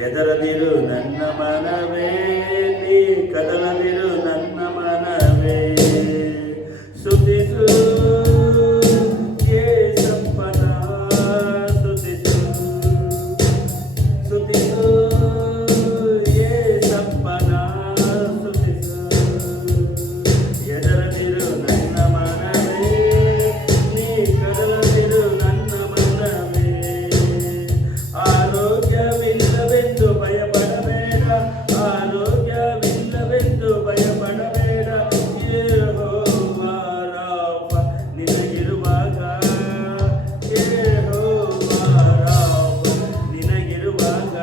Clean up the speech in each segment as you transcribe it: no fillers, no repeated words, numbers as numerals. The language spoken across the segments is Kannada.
ಹೆದರದಿರು ನನ್ನ ಮನವೇ, ನೀ ಕದಲದಿರು ನನ್ನ ಮನವೇ. ಸ್ತುತಿಸು ಯೇಸಪ್ಪನ, ಸ್ತುತಿಸು ಸ್ತುತಿಸು ಯೇಸಪ್ಪನ, ಸ್ತುತಿಸು. ಹೆದರದಿರು ನನ್ನ ಮನವೇ, ನೀ ಕದಲದಿರು ನನ್ನ ಮನವೇ. ಆರೋಗ್ಯವಿಲ್ಲವೆಂದು ಭಯಪಡಬೇಡ, ಆರೋಗ್ಯವಿಲ್ಲವೆಂದು ಭಯಪಡಬೇಡ. ಯೆಹೋವ ರಾಫ ನಿನಗಿರುವಾಗ, ಯೆಹೋವ ರಾಫ ನಿನಗಿರುವಾಗ.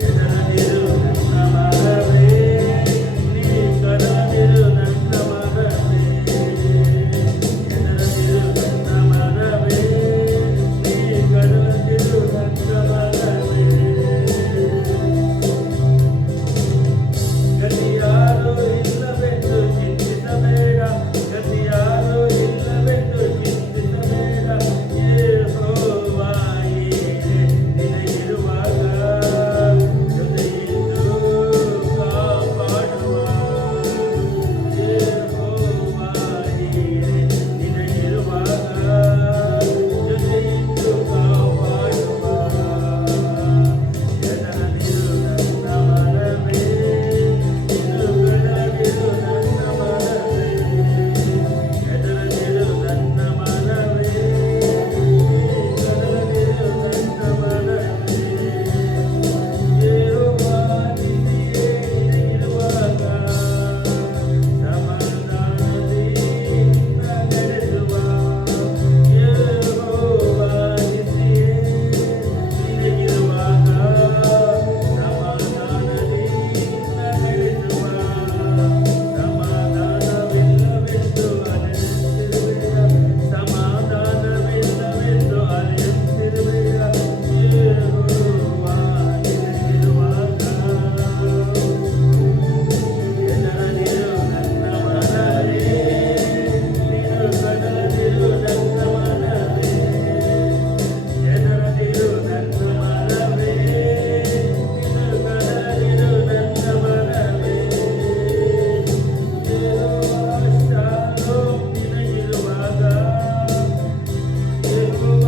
ಹೆದರದಿರು ನನ್ನ ಮನವೇ, ನೀ ಕದಲದಿರು ನನ್ನ ಮನವೇ. ಹೆದರದಿರು ನನ್ನ ಮನವೇ, ನೀ ಕದಲದಿರು ನನ್ನ ಮನವೇ. ಗತಿಯಾರು ಇಲ್ಲವೆಂದು ಚಿಂತಿಸಬೇಡ, ಗತಿಯಾರು ಇಲ್ಲವೆಂದು ಚಿಂತಿಸಬೇಡ. ಯೆಹೋವ ಹೀಗೆ ನಿನಗಿರುವಾಗ ಜೊತೆಯಿದ್ದು ಕಾಪಾಡುವ. ಯೆಹೋವ ಹೀಗೆ ನಿನಗಿರುವಾಗ ಜೊತೆಯಿದ್ದು ಕಾಪಾಡುವ. ಹೆದರದಿರು ನನ್ನ ಮನವೇ, ನೀನು ಕದಲದಿರು ನನ್ನ ಮನವೇ. ಹೆದರದಿರು ನನ್ನ ಮನವೇ, ನೀ ಕದಲದಿರು ನನ್ನ ಮನವೇ. ಯೆಹೋವ ನಿಧಿಯೇ ನಿನಗಿರುವಾಗ ಸಮಾಧಾನದಿ ನಿನ್ನ ನಡೆಸುವ. ಯೆಹೋವ ನಿಧಿಯೇ ನಿನಗಿರುವಾಗ ಸಮಾಧಾನದಿ ನಿನ್ನ ನಡೆಸುವ. ಸಮಾಧಾನವಿಲ್ಲವೆಂದು ಅಲೆಯುತ್ತಿರುವೆಯ, ಸಮಾಧಾನವಿಲ್ಲವೆಂದು ಅಲೆಯುತ್ತಿರುವೆಯ. ಯೆಹೋವ ನಿನಗಿರುವಾಗ ಹೆದರದಿರು ನನ್ನ ಮನವೇ, ನೀನು ಕದಲದಿರು ನನ್ನ ಮನವೇ. ಹೆದರದಿರು ನನ್ನ ಮನವೇ, ನೀನು ಕದಲದಿರು ನನ್ನ ಮನವೇ. ಯೆಹೋವ ಶಾಲೋಮ್ ನಿನಗಿರುವಾಗ, ಯೆಹೋವ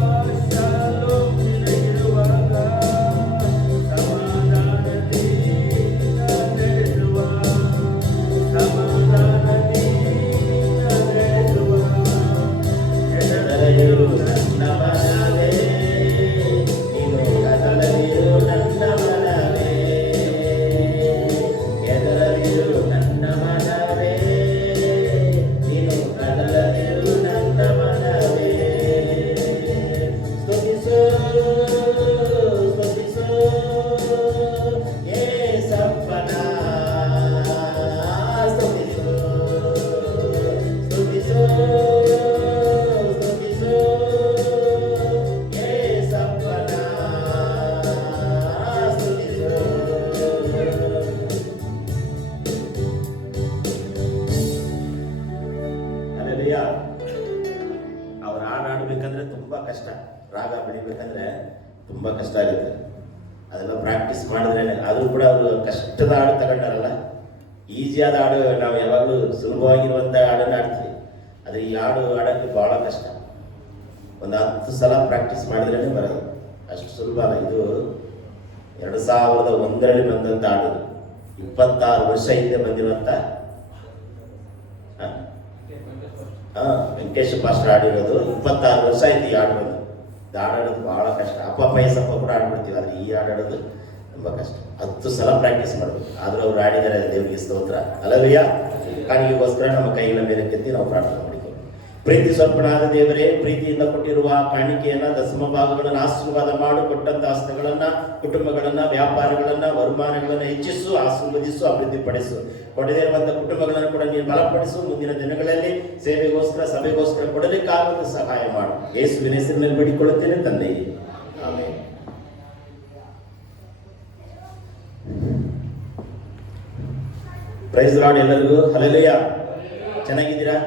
ಶಾಲೋಮ್ ನಿನಗಿರುವಾಗ ಸಮಾಧಾನದಿ ನಿನ್ನ ನಡೆಸುವ. ಸಮಾಧಾನದಿ ನಿನ್ನ ನಡೆಸುವ. ಹೆದರದಿರು ನನ್ನ ಮನವೇ, ನೀನು ಕದಲದಿರು ನನ್ನ ಮನವೇ. ಹೆದರದಿರು ನನ್ನ ಮನವೇ, ನೀನು ಕದಲದಿರು ನನ್ನ ಮನವೇ. ಸ್ತುತಿಸು ಸ್ತುತಿಸು ಯೇಸಪ್ಪನ, ಸ್ತುತಿಸು ಸ್ತುತಿಸು ಸ್ತುತಿಸು ಯೇಸಪ್ಪನ, ಸ್ತುತಿಸು. ಹಲ್ಲೆಲೂಯಾ. ಅವ್ರು ಹಾಡಾಡ್ಬೇಕಂದ್ರೆ ತುಂಬಾ ಕಷ್ಟ, ರಾಗ ಬೆಳಿಬೇಕಂದ್ರೆ ತುಂಬಾ ಕಷ್ಟ ಆಗುತ್ತೆ. ಅದೆಲ್ಲ ಪ್ರಾಕ್ಟೀಸ್ ಮಾಡಿದ್ರೇನೆ. ಆದ್ರೂ ಕೂಡ ಅವರು ಕಷ್ಟದ ಹಾಡು ತಗೊಂಡಾರಲ್ಲ, ಈಸಿಯಾದ ಹಾಡು ನಾವು ಯಾವಾಗಲೂ ಸುಲಭವಾಗಿರುವಂಥ ಹಾಡನ್ನು ಆಡ್ತೀವಿ. ಆದರೆ ಈ ಹಾಡು ಹಾಡೋಕ್ಕೆ ಭಾಳ ಕಷ್ಟ. ಒಂದು 10 ಸಲ ಪ್ರಾಕ್ಟೀಸ್ ಮಾಡಿದ್ರೇ ಬರೋದು, ಅಷ್ಟು ಸುಲಭ ಅಲ್ಲ. ಇದು 2001ರಲ್ಲಿ ಬಂದಂಥ ಹಾಡು, 26 ವರ್ಷ ಹಿಂದೆ ಬಂದಿರುವಂಥ ವೆಂಕಟೇಶ ಪಾಸ್ಟರ್ ಹಾಡಿರೋದು. 26 ವರ್ಷ ಆಯ್ತು ಈ ಹಾಡು ಬಂದು. ಇದು ಹಾಡೋದು ಭಾಳ ಕಷ್ಟ. ಅಪ್ಪ ಪೈಸಪ್ಪ ಕೂಡ ಹಾಡ್ಬಿಡ್ತೀವಿ, ಆದರೆ ಈ ಹಾಡೋದು ತುಂಬ ಕಷ್ಟ. 10 ಸಲ ಪ್ರಾಕ್ಟೀಸ್ ಮಾಡಬೇಕು. ಆದರೂ ಅವ್ರು ಹಾಡಿದ್ದಾರೆ, ದೇವರಿಗೆ ಸ್ತೋತ್ರ. ಹಲ್ಲೆಲೂಯಾ. ಕಾಣಿಕೆಗೋಸ್ಕರ ನಮ್ಮ ಕೈಗಳ ಮೇಲೆ ಕೆತ್ತಿ ನಾವು ಪ್ರಾರ್ಥನೆ ಮಾಡಿಕೊಳ್ಳೋಣ. ಪ್ರೀತಿ ಸ್ವರ್ಪಣಾದ ದೇವರೇ, ಪ್ರೀತಿಯಿಂದ ಕೊಟ್ಟಿರುವ ಕಾಣಿಕೆಯನ್ನ, ದಶಮ ಭಾಗಗಳನ್ನು ಆಶೀರ್ವಾದ ಮಾಡು. ಕೊಟ್ಟಂತ ಹಸ್ತಗಳನ್ನ, ಕುಟುಂಬಗಳನ್ನ, ವ್ಯಾಪಾರಗಳನ್ನ, ವರುಮಾನಗಳನ್ನ ಹೆಚ್ಚಿಸು, ಆಶೀರ್ವದಿಸು, ಅಭಿವೃದ್ಧಿಪಡಿಸು. ಕೊಡದೇ ಇರುವಂತಹ ಕುಟುಂಬಗಳನ್ನು ಕೂಡ ನೀನು ಬಲಪಡಿಸು. ಮುಂದಿನ ದಿನಗಳಲ್ಲಿ ಸೇವೆಗೋಸ್ಕರ, ಸಭೆಗೋಸ್ಕರ ಕೊಡಲಿಕ್ಕಾಗುವಂತೆ ಸಹಾಯ ಮಾಡು. ಯೇಸುವಿನ ಹೆಸರಿನಲ್ಲಿ ಬೇಡಿಕೊಳ್ಳುತ್ತೇನೆ ತಂದೆ, ಆಮೆನ್. ಪ್ರೈಸ್ ಲಾರ್ಡ್ ಎಲ್ಲರಿಗೂ. ಹಲ್ಲೆಲೂಯಾ. ಚೆನ್ನಾಗಿದ್ದೀರಾ?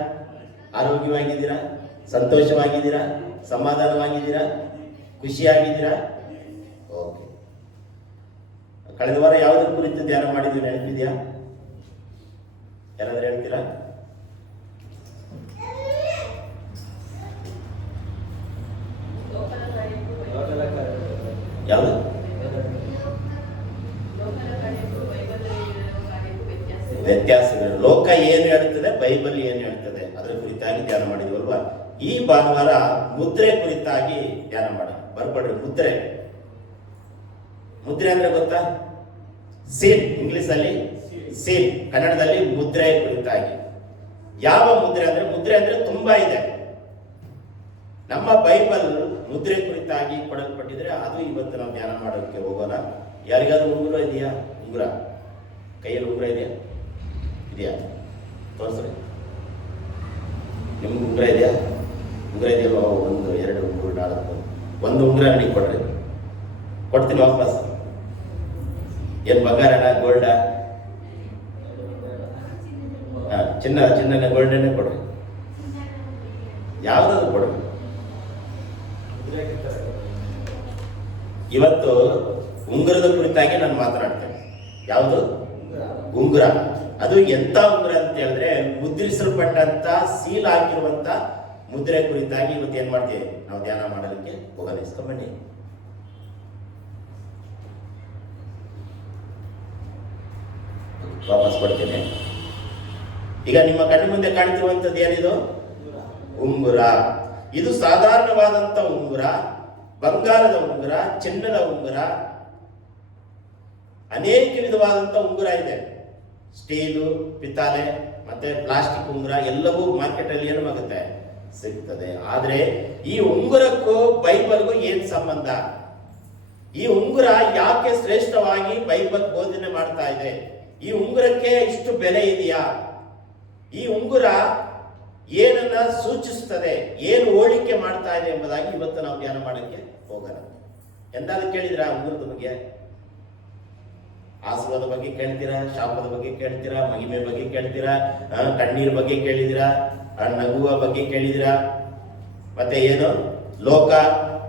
ಆರೋಗ್ಯವಾಗಿದ್ದೀರಾ? ಸಂತೋಷವಾಗಿದ್ದೀರಾ? ಸಮಾಧಾನವಾಗಿದ್ದೀರಾ? ಖುಷಿಯಾಗಿದ್ದೀರಾ? ಓಕೆ. ಕಳೆದ ವಾರ ಯಾವುದ್ರ ಕುರಿತು ಧ್ಯಾನ ಮಾಡಿದ್ವಿ ನೆನಪಿದೆಯಾ? ಯಾರಾದ್ರೂ ಹೇಳ್ತೀರಾ? ಯಾವುದು? ವ್ಯತ್ಯಾಸಗಳು. ಲೋಕ ಏನು ಹೇಳ್ತದೆ, ಬೈಬಲ್ ಏನು ಹೇಳ್ತದೆ, ಅದರ ಕುರಿತಾಗಿ ಧ್ಯಾನ ಮಾಡಿದ್ವಲ್ವಾ? ಈ ಭಾನುವಾರ ಮುದ್ರೆ ಕುರಿತಾಗಿ ಧ್ಯಾನ ಮಾಡೋಣ. ಬರ್ಕೊಡ್ರಿ. ಮುದ್ರೆ, ಮುದ್ರೆ ಅಂದ್ರೆ ಗೊತ್ತಾ? ಸೀಲ್, ಇಂಗ್ಲಿಷ್ ಅಲ್ಲಿ ಸೀಲ್, ಕನ್ನಡದಲ್ಲಿ ಮುದ್ರೆ ಕುರಿತಾಗಿ. ಯಾವ ಮುದ್ರೆ ಅಂದ್ರೆ, ಮುದ್ರೆ ಅಂದ್ರೆ ತುಂಬಾ ಇದೆ. ನಮ್ಮ ಬೈಬಲ್ ಮುದ್ರೆ ಕುರಿತಾಗಿ ಕೊಡಲ್ಪಟ್ಟಿದ್ರೆ ಅದು ಇವತ್ತು ನಾವು ಧ್ಯಾನ ಮಾಡೋಕ್ಕೆ ಹೋಗೋಣ. ಯಾರಿಗಾದ್ರೂ ಉಂಗುರ ಇದೆಯಾ? ಉಂಗುರ ಕೈಯಲ್ಲಿ ಉಂಗುರ ಇದೆಯಾ? ತೋರಿಸ್ರಿ. ನಿಮ್ಗೆ ಉಂಗುರ ಇದೆಯಾ? ಉಂಗುರ ಇದೆಯಲ್ವ? 1, 2, 3, 4 ಒಂದು ಉಂಗುರ ನನಗೆ ಕೊಡ್ರಿ, ಕೊಡ್ತೀನಿ ವಾಪಸ್. ಏನ್ ಬಂಗಾರನ ಗೋಲ್ಡ? ಚಿನ್ನ ಗೋಲ್ಡನ್ನೇ ಕೊಡ್ರಿ. ಯಾವ್ದಾದ್ರು ಕೊಡ್ರಿ. ಇವತ್ತು ಉಂಗುರದ ಕುರಿತಾಗಿ ನಾನು ಮಾತನಾಡ್ತೇನೆ. ಯಾವುದು? ಉಂಗುರ. ಅದು ಎಂತ ಉಂಗುರ ಅಂತ ಹೇಳಿದ್ರೆ, ಮುದ್ರಿಸಲ್ಪಟ್ಟಂತ ಸೀಲ್ ಹಾಕಿರುವಂತ ಮುದ್ರೆ ಕುರಿತಾಗಿ ಇವತ್ತು ಏನ್ ಮಾಡ್ತೇವೆ ನಾವು ಧ್ಯಾನ ಮಾಡಲಿಕ್ಕೆ ಹೋಗೋಣ. ಇಸ್ಕೊಂಬನ್ನಿ. ವಾಪಸ್ ಕೊಡ್ತೇನೆ. ಈಗ ನಿಮ್ಮ ಕಣ್ಣು ಮುಂದೆ ಕಾಣ್ತಿರುವಂತದ್ದು ಏನಿದು? ಉಂಗುರ. ಇದು ಸಾಧಾರಣವಾದಂತ ಉಂಗುರ, ಬಂಗಾರದ ಉಂಗುರ, ಚಿನ್ನದ ಉಂಗುರ, ಅನೇಕ ವಿಧವಾದಂತ ಉಂಗುರ ಇದೆ. ಸ್ಟೀಲು, ಪಿತ್ತಾಳೆ ಮತ್ತೆ ಪ್ಲಾಸ್ಟಿಕ್ ಉಂಗುರ ಎಲ್ಲವೂ ಮಾರ್ಕೆಟ್ ಅಲ್ಲಿ ಏನು ಆಗುತ್ತೆ, ಸಿಗ್ತದೆ. ಆದ್ರೆ ಈ ಉಂಗುರಕ್ಕೂ ಬೈಬಲ್ಗೂ ಏನ್ ಸಂಬಂಧ? ಈ ಉಂಗುರ ಯಾಕೆ ಶ್ರೇಷ್ಠವಾಗಿ ಬೈಬಲ್ ಬೋಧನೆ ಮಾಡ್ತಾ ಇದೆ? ಈ ಉಂಗುರಕ್ಕೆ ಇಷ್ಟು ಬೆಲೆ ಇದೆಯಾ? ಈ ಉಂಗುರ ಏನನ್ನ ಸೂಚಿಸುತ್ತದೆ, ಏನು ಹೋಲಿಕೆ ಮಾಡ್ತಾ ಇದೆ ಎಂಬುದಾಗಿ ಇವತ್ತು ನಾವು ಧ್ಯಾನ ಮಾಡಕ್ಕೆ ಹೋಗೋಣ. ಎಂದಾದ್ರೂ ಕೇಳಿದಿರಾ ಉಂಗುರದ ಬಗ್ಗೆ? ಆಶೀರ್ವಾದ ಬಗ್ಗೆ ಕೇಳ್ತೀರಾ, ಶಾಪದ ಬಗ್ಗೆ ಕೇಳ್ತೀರಾ, ಮಹಿಮೆ ಬಗ್ಗೆ ಕೇಳ್ತೀರಾ, ಕಣ್ಣೀರ್ ಬಗ್ಗೆ ಕೇಳಿದಿರಾ, ನಗುವ ಬಗ್ಗೆ ಕೇಳಿದಿರಾ, ಮತ್ತೆ ಏನು ಲೋಕ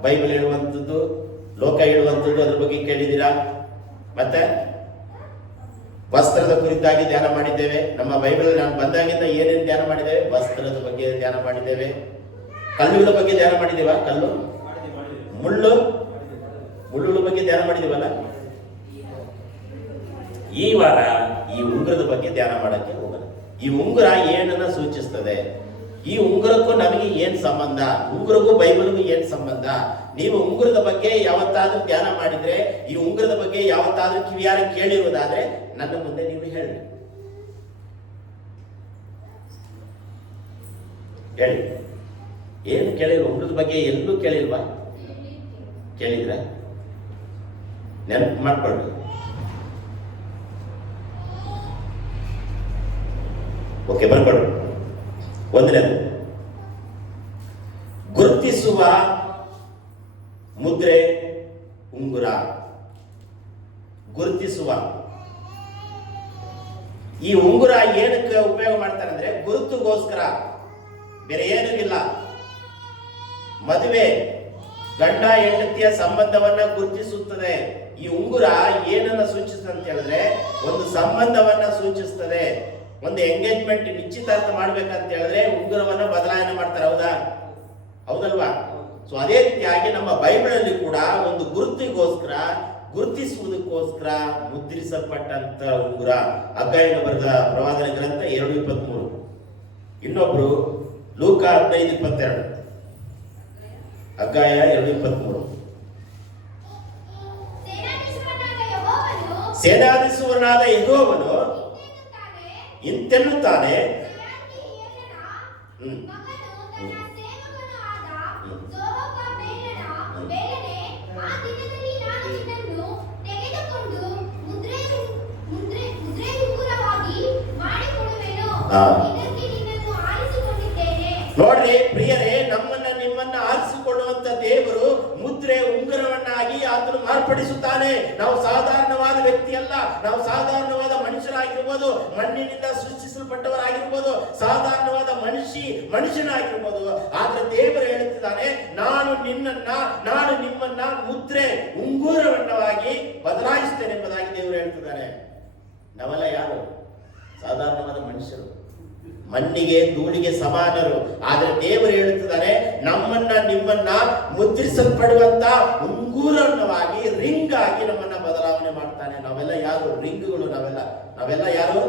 ಬೈಬಲ್ ಹೇಳುವಂಥದ್ದು, ಲೋಕ ಹೇಳುವಂಥದ್ದು ಅದ್ರ ಬಗ್ಗೆ ಕೇಳಿದಿರಾ? ಮತ್ತೆ ವಸ್ತ್ರದ ಕುರಿತಾಗಿ ಧ್ಯಾನ ಮಾಡಿದ್ದೇವೆ. ನಮ್ಮ ಬೈಬಲ್ ನಾನು ಬಂದಾಗಿಂದ ಏನೇನು ಧ್ಯಾನ ಮಾಡಿದ್ದೇವೆ? ವಸ್ತ್ರದ ಬಗ್ಗೆ ಧ್ಯಾನ ಮಾಡಿದ್ದೇವೆ. ಕಲ್ಲುಗಳ ಬಗ್ಗೆ ಧ್ಯಾನ ಮಾಡಿದ್ದೇವ? ಕಲ್ಲು, ಮುಳ್ಳುಗಳ ಬಗ್ಗೆ ಧ್ಯಾನ ಮಾಡಿದೇವಲ್ಲ. ಈ ವಾರ ಈ ಉಂಗುರದ ಬಗ್ಗೆ ಧ್ಯಾನ ಮಾಡಕ್ಕೆ ಹೋಗೋಣ. ಈ ಉಂಗುರ ಏನನ್ನ ಸೂಚಿಸ್ತದೆ? ಈ ಉಂಗುರಕ್ಕೂ ನಮಗೆ ಏನ್ ಸಂಬಂಧ? ಉಂಗುರಕ್ಕೂ ಬೈಬಲ್ಗೂ ಏನ್ ಸಂಬಂಧ? ನೀವು ಉಂಗುರದ ಬಗ್ಗೆ ಯಾವತ್ತಾದ್ರೂ ಧ್ಯಾನ ಮಾಡಿದ್ರೆ, ಈ ಉಂಗುರದ ಬಗ್ಗೆ ಯಾವತ್ತಾದ್ರೂ ಕಿವಿಯಾರ ಕೇಳಿರುವುದಾದ್ರೆ ನನ್ನ ಮುಂದೆ ನೀವು ಹೇಳಿ. ಏನು ಕೇಳಿಲ್ವ? ಉಂಗುರದ ಬಗ್ಗೆ ಎಲ್ಲೂ ಕೇಳಿಲ್ವಾ? ಕೇಳಿದ್ರ? ನೆನಪು ಮಾಡ್ಕೊಳ್ಳಿ. ಓಕೆ, ಬರ್ಕೊಳ್ಳಿ. ಒಂದನೇದು, ಗುರುತಿಸುವ ಮುದ್ರೆ ಉಂಗುರ. ಗುರುತಿಸುವ ಈ ಉಂಗುರ ಏನಕ್ಕೆ ಉಪಯೋಗ ಮಾಡ್ತಾರೆ ಅಂದ್ರೆ ಗುರುತುಗೋಸ್ಕರ, ಬೇರೆ ಏನೂ ಇಲ್ಲ. ಮದುವೆ ಗಂಡ ಹೆಂಡತಿಯ ಸಂಬಂಧವನ್ನ ಗುರುತಿಸುತ್ತದೆ. ಈ ಉಂಗುರ ಏನನ್ನ ಸೂಚಿಸುತ್ತೆ ಅಂತ ಹೇಳಿದ್ರೆ, ಒಂದು ಸಂಬಂಧವನ್ನ ಸೂಚಿಸ್ತದೆ. ಒಂದು ಎಂಗೇಜ್ಮೆಂಟ್, ನಿಶ್ಚಿತಾರ್ಥ ಮಾಡ್ಬೇಕಂತ ಹೇಳಿದ್ರೆ ಉಂಗುರವನ್ನ ಬದಲಾವಣೆ ಮಾಡ್ತಾರೆ. ಹೌದಲ್ವಾ? ಸೊ ಅದೇ ರೀತಿಯಾಗಿ ನಮ್ಮ ಬೈಬಲ್ ಅಲ್ಲಿ ಕೂಡ ಒಂದು ಗುರುತಿಗೋಸ್ಕರ, ಗುರುತಿಸುವುದಕ್ಕೋಸ್ಕರ ಮುದ್ರಿಸಲ್ಪಟ್ಟಂತ ಉಂಗುರ. ಹಗ್ಗಾಯನ ಬರೆದ ಪ್ರವಾದನ ಗ್ರಂಥ 2:23. ಇನ್ನೊಬ್ರು ಲೂಕ 15:22. ಹಗ್ಗಾಯ 2:23. ಸೇನಾಧೀಶ್ವರನಾದ ಯೆಹೋವನು ಇಂತೆನ್ನುತ್ತಾನೆ, ನೋಡ್ರಿ ಪ್ರಿಯರೇ, ನಮ್ಮನ್ನ ನಿಮ್ಮನ್ನ ಆರಿಸಿಕೊಳ್ಳುವಂತ ದೇವರು ಮುದ್ರೆ ಉಂಗುರವನ್ನಾಗಿ ಆತನು ಮಾರ್ಪಡಿಸುತ್ತಾನೆ. ನಾವು ಸಾಧಾರಣವಾದ ವ್ಯಕ್ತಿ ಅಲ್ಲ, ನಾವು ಸಾಧಾರಣವಾದ ಮನುಷ್ಯರಾಗಿರ್ಬೋದು, ಮಣ್ಣಿನಿಂದ ಸೃಷ್ಟಿಸಲ್ಪಟ್ಟವರಾಗಿರ್ಬೋದು, ಸಾಧಾರಣವಾದ ಮನುಷ್ಯನಾಗಿರ್ಬೋದು. ಆದ್ರೆ ದೇವರು ಹೇಳುತ್ತಿದ್ದಾನೆ, ನಾನು ನಿಮ್ಮನ್ನ ಮುದ್ರೆ ಉಂಗುರವನ್ನವಾಗಿ ಬದಲಾಯಿಸ್ತೇನೆ ಎಂಬುದಾಗಿ ದೇವರು ಹೇಳ್ತಿದ್ದಾನೆ. ನಾವೆಲ್ಲ ಯಾರು? ಸಾಧಾರಣವಾದ ಮನುಷ್ಯರು, ಮಣ್ಣಿಗೆ ಧೂಳಿಗೆ ಸಮಾನರು. ಆದ್ರೆ ದೇವರು ಹೇಳ್ತಿದ್ದಾನೆ, ನಮ್ಮನ್ನ ನಿಮ್ಮನ್ನ ಮುದ್ರಿಸಲ್ಪಡುವಂತ ಉಂಗುರವಾಗಿ, ರಿಂಗ್ ಆಗಿ ನಮ್ಮನ್ನ ಬದಲಾವಣೆ ಮಾಡ್ತಾನೆ. ನಾವೆಲ್ಲ ಯಾರು? ರಿಂಗ್ಗಳು. ನಾವೆಲ್ಲ ಯಾರು?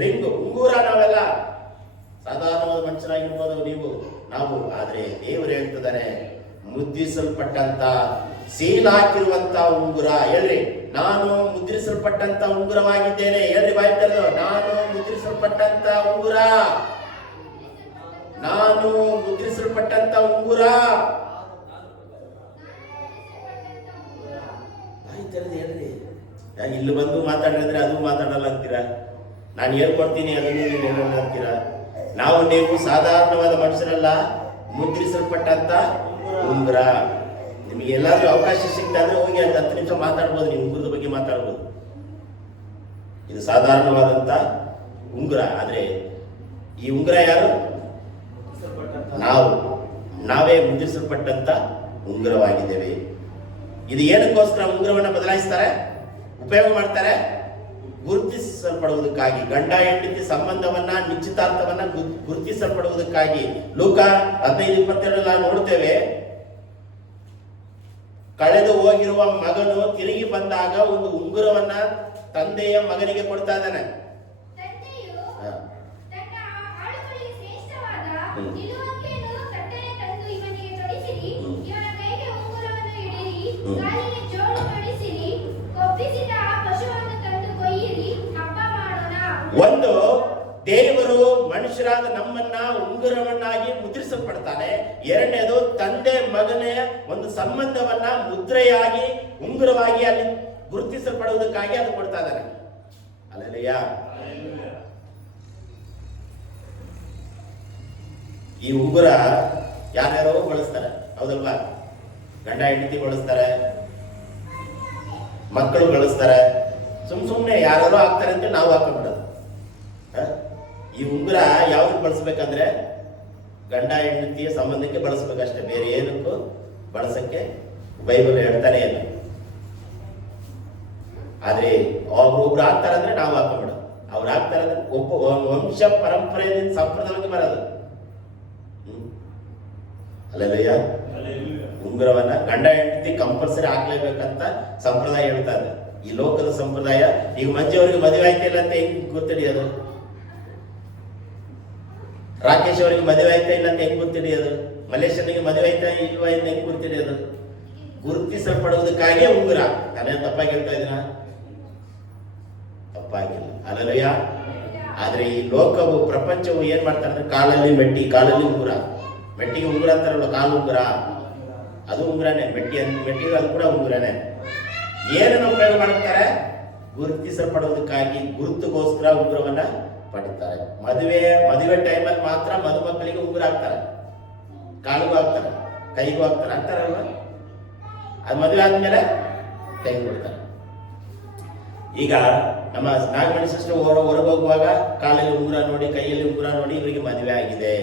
ರಿಂಗ್, ಉಂಗುರ. ನಾವೆಲ್ಲ ಸಾಧಾರಣವಾದ ಮನುಷ್ಯರಾಗಿರ್ಬೋದು ನೀವು, ನಾವು. ಆದ್ರೆ ದೇವರು ಹೇಳ್ತಿದ್ದಾನೆ, ಮುದ್ರಿಸಲ್ಪಟ್ಟಂತ, ಸೀಲ್ ಹಾಕಿರುವಂತ ಉಂಗುರ. ಹೇಳ್ರಿ, ನಾನು ಮುದ್ರಿಸಲ್ಪಟ್ಟಂತ ಉಂಗುರವಾಗಿದ್ದೇನೆ. ಹೇಳ್ರಿ ಬಾಯಿ ತೆರೆದು, ನಾನು ಮುದ್ರಿಸಲ್ಪಟ್ಟಂತ ಉಂಗುರ, ನಾನು ಮುದ್ರಿಸಲ್ಪಟ್ಟಂತ ಉಂಗುರ. ಬಾಯಿ ತೆರೆದು ಹೇಳ್ರಿ. ಇಲ್ಲಿ ಬಂದು ಮಾತಾಡಿದ್ರೆ ಅದು ಮಾತಾಡಲ್ಲ ಅಂತೀರಾ, ನಾನು ಹೇಳ್ಕೊಡ್ತೀನಿ ಅದನ್ನು ನೀವು ಹೇಳೋಣ ಅಂತೀರಾ. ನೀವು ಸಾಧಾರಣವಾದ ಮನುಷ್ಯರಲ್ಲ, ಮುದ್ರಿಸಲ್ಪಟ್ಟಂತ ಉಂಗುರ. ನಿಮಗೆ ಎಲ್ಲಾದ್ರೂ ಅವಕಾಶ ಸಿಗ್ತಾದ್ರೆ ಹೋಗಿ ಅದು 10 ನಿಮಿಷ ಮಾತಾಡ್ಬೋದು, ನೀವು ಉಂಗುರದ ಬಗ್ಗೆ ಮಾತಾಡ್ಬೋದು. ಇದು ಸಾಧಾರಣವಾದಂತ ಉಂಗುರ. ಆದ್ರೆ ಈ ಉಂಗುರ ಯಾರು? ನಾವೇ ಮುದ್ರಿಸಲ್ಪಟ್ಟಂತ ಉಂಗುರವಾಗಿದ್ದೇವೆ. ಇದು ಏನಕ್ಕೋಸ್ಕರ ಉಂಗುರವನ್ನ ಬದಲಾಯಿಸ್ತಾರೆ, ಉಪಯೋಗ ಮಾಡ್ತಾರೆ? ಗುರುತಿಸಲ್ಪಡುವುದಕ್ಕಾಗಿ. ಗಂಡ ಹೆಂಡತಿ ಸಂಬಂಧವನ್ನ, ನಿಶ್ಚಿತಾರ್ಥವನ್ನ ಗುರುತಿಸಲ್ಪಡುವುದಕ್ಕಾಗಿ. ಲೂಕ 15:22 ನೋಡ್ತೇವೆ, ಕಳೆದು ಹೋಗಿರುವ ಮಗನು ತಿರುಗಿ ಬಂದಾಗ ಒಂದು ಉಂಗುರವನ್ನ ತಂದೆಯ ಮಗನಿಗೆ ಕೊಡ್ತಾ ಇದ್ದಾನೆ. ಒಂದು, ದೇವರು ಮನುಷ್ಯರಾದ ನಮ್ಮನ್ನ ಉಂಗುರವನ್ನಾಗಿ ಮುದ್ರಿಸಲ್ಪಡ್ತಾನೆ. ಎರಡನೇದು, ತಂದೆ ಮಗನೇ ಒಂದು ಸಂಬಂಧವನ್ನ ಮುದ್ರೆಯಾಗಿ, ಉಂಗುರವಾಗಿ ಅಲ್ಲಿ ಗುರುತಿಸಲ್ಪಡುವುದಕ್ಕಾಗಿ ಅದು ಕೊಡ್ತಾ ಇದ್ದಾನೆ. ಅಲ್ಲೆಲ್ಲಯ್ಯ, ಈ ಉಂಗುರ ಯಾರ್ಯಾರೋ ಬಳಸ್ತಾರೆ, ಹೌದಲ್ವಾ? ಗಂಡ ಹೆಂಡತಿ ಬಳಸ್ತಾರೆ, ಮಕ್ಕಳು ಬಳಸ್ತಾರೆ, ಸುಮ್ಮನೆ ಯಾರು ಹಾಕ್ತಾರೆ ಅಂತ ನಾವು ಹಾಕೊಂಡ್ಬಿಡೋದು. ಈ ಉಂಗುರ ಯಾವ್ದಕ್ಕೆ ಬಳಸ್ಬೇಕಂದ್ರೆ ಗಂಡ ಹೆಂಡತಿಯ ಸಂಬಂಧಕ್ಕೆ ಬಳಸ್ಬೇಕಷ್ಟೇ, ಬೇರೆ ಏನಕ್ಕೂ ಬಳಸಕ್ಕೆ ಬೈಬಲ್ ಹೇಳ್ತಾನೆ ಇಲ್ಲ. ಆದ್ರೆ ಒಬ್ರು ಹಾಕ್ತಾರಂದ್ರೆ ನಾವು ಹಾಕೊಂಡ್ಬಿಡೋದು, ಅವ್ರು ಹಾಕ್ತಾರಂದ್ರೆ ಒಬ್ಬ ವಂಶ ಪರಂಪರೆಯಿಂದ ಸಂಪ್ರದಾಯಕ್ಕೆ ಬರೋದು. ಅಲ್ಲಯ್ಯ, ಉಂಗುರವನ್ನ ಗಂಡ ಹೆಂಡತಿ ಕಂಪಲ್ಸರಿ ಹಾಕ್ಲೇಬೇಕಂತ ಸಂಪ್ರದಾಯ ಹೇಳ್ತಾ ಇದೆ. ಈ ಲೋಕದ ಸಂಪ್ರದಾಯ. ಈಗ ಮಂಜೆಯವರಿಗೆ ಮದುವೆ ಆಯ್ತಿಲ್ಲ ಅಂತ ಹೆಂಗ್ ಗೊತ್ತಿಡಿಯೋದು? ರಾಕೇಶ್ ಅವರಿಗೆ ಮದುವೆ ಆಯ್ತಾ ಇಲ್ಲ ಅಂತ ಹೆಂಗ್ ಗುರ್ತಿಡಿಯೋದು? ಮಲೇಶ್ವರಿಗೆ ಮದುವೆ ಆಯ್ತಾ ಇಲ್ವಾ ಅಂತ ಹೆಂಗ್ ಗುರ್ತಿಡಿಯೋದು? ಗುರುತಿಸಲ್ಪಡುವುದಕ್ಕಾಗಿ ಉಂಗುರ. ನಾನೇ ತಪ್ಪಾಗಿ ಹೇಳ್ತಾ ಇದ್ದೀನ? ತಪ್ಪಾಗಿಲ್ಲ. ಅಲ್ಲಯ್ಯ. ಆದ್ರೆ ಈ ಲೋಕವು, ಪ್ರಪಂಚವು ಏನ್ ಮಾಡ್ತಾರೆ ಅಂದ್ರೆ, ಕಾಲಲ್ಲಿ ಮೆಟ್ಟಿ, ಕಾಲಲ್ಲಿ ಉಂಗುರ. ಮೆಟ್ಟಿಗೆ ಉಂಗುರ ಅಂತಾರಲ್ಲ, ಕಾಲು ಉಂಗುರ, ಅದು ಉಂಗುರನೇ. ಮೆಟ್ಟಿಗೆ ಅದು ಕೂಡ ಉಂಗುರನೇ. ಏನನ್ನು ಉಪಯೋಗ ಮಾಡುತ್ತಾರೆ? ಗುರುತಿಸಲ್ಪಡುವುದಕ್ಕಾಗಿ, ಗುರುತುಗೋಸ್ಕರ ಉಂಗುರವನ್ನ ಪಡಿತಾರೆ. ಮದುವೆ ಟೈಮಲ್ಲಿ ಮಾತ್ರ ಮದುಮಕ್ಕಳಿಗೆ ಉಂಗುರ ಹಾಕ್ತಾರೆ, ಕಾಲಿಗೂ ಹಾಕ್ತಾರೆ, ಕೈಗೂ ಹಾಕ್ತಾರೆ, ಹಾಕ್ತಾರಲ್ವ? ಅದು ಮದುವೆ ಆದ್ಮೇಲೆ ಕೈಗೆ ಕೊಡ್ತಾರೆ. ಈಗ ನಮ್ಮ ನಾಗಮಣಿ ಸಿಸ್ಟರ್ ಹೊರಗೋಗುವಾಗ ಕಾಲಲ್ಲಿ ಉಂಗುರ ನೋಡಿ, ಕೈಯಲ್ಲಿ ಉಂಗುರ ನೋಡಿ, ಇವರಿಗೆ ಮದುವೆ ಆಗಿದೆ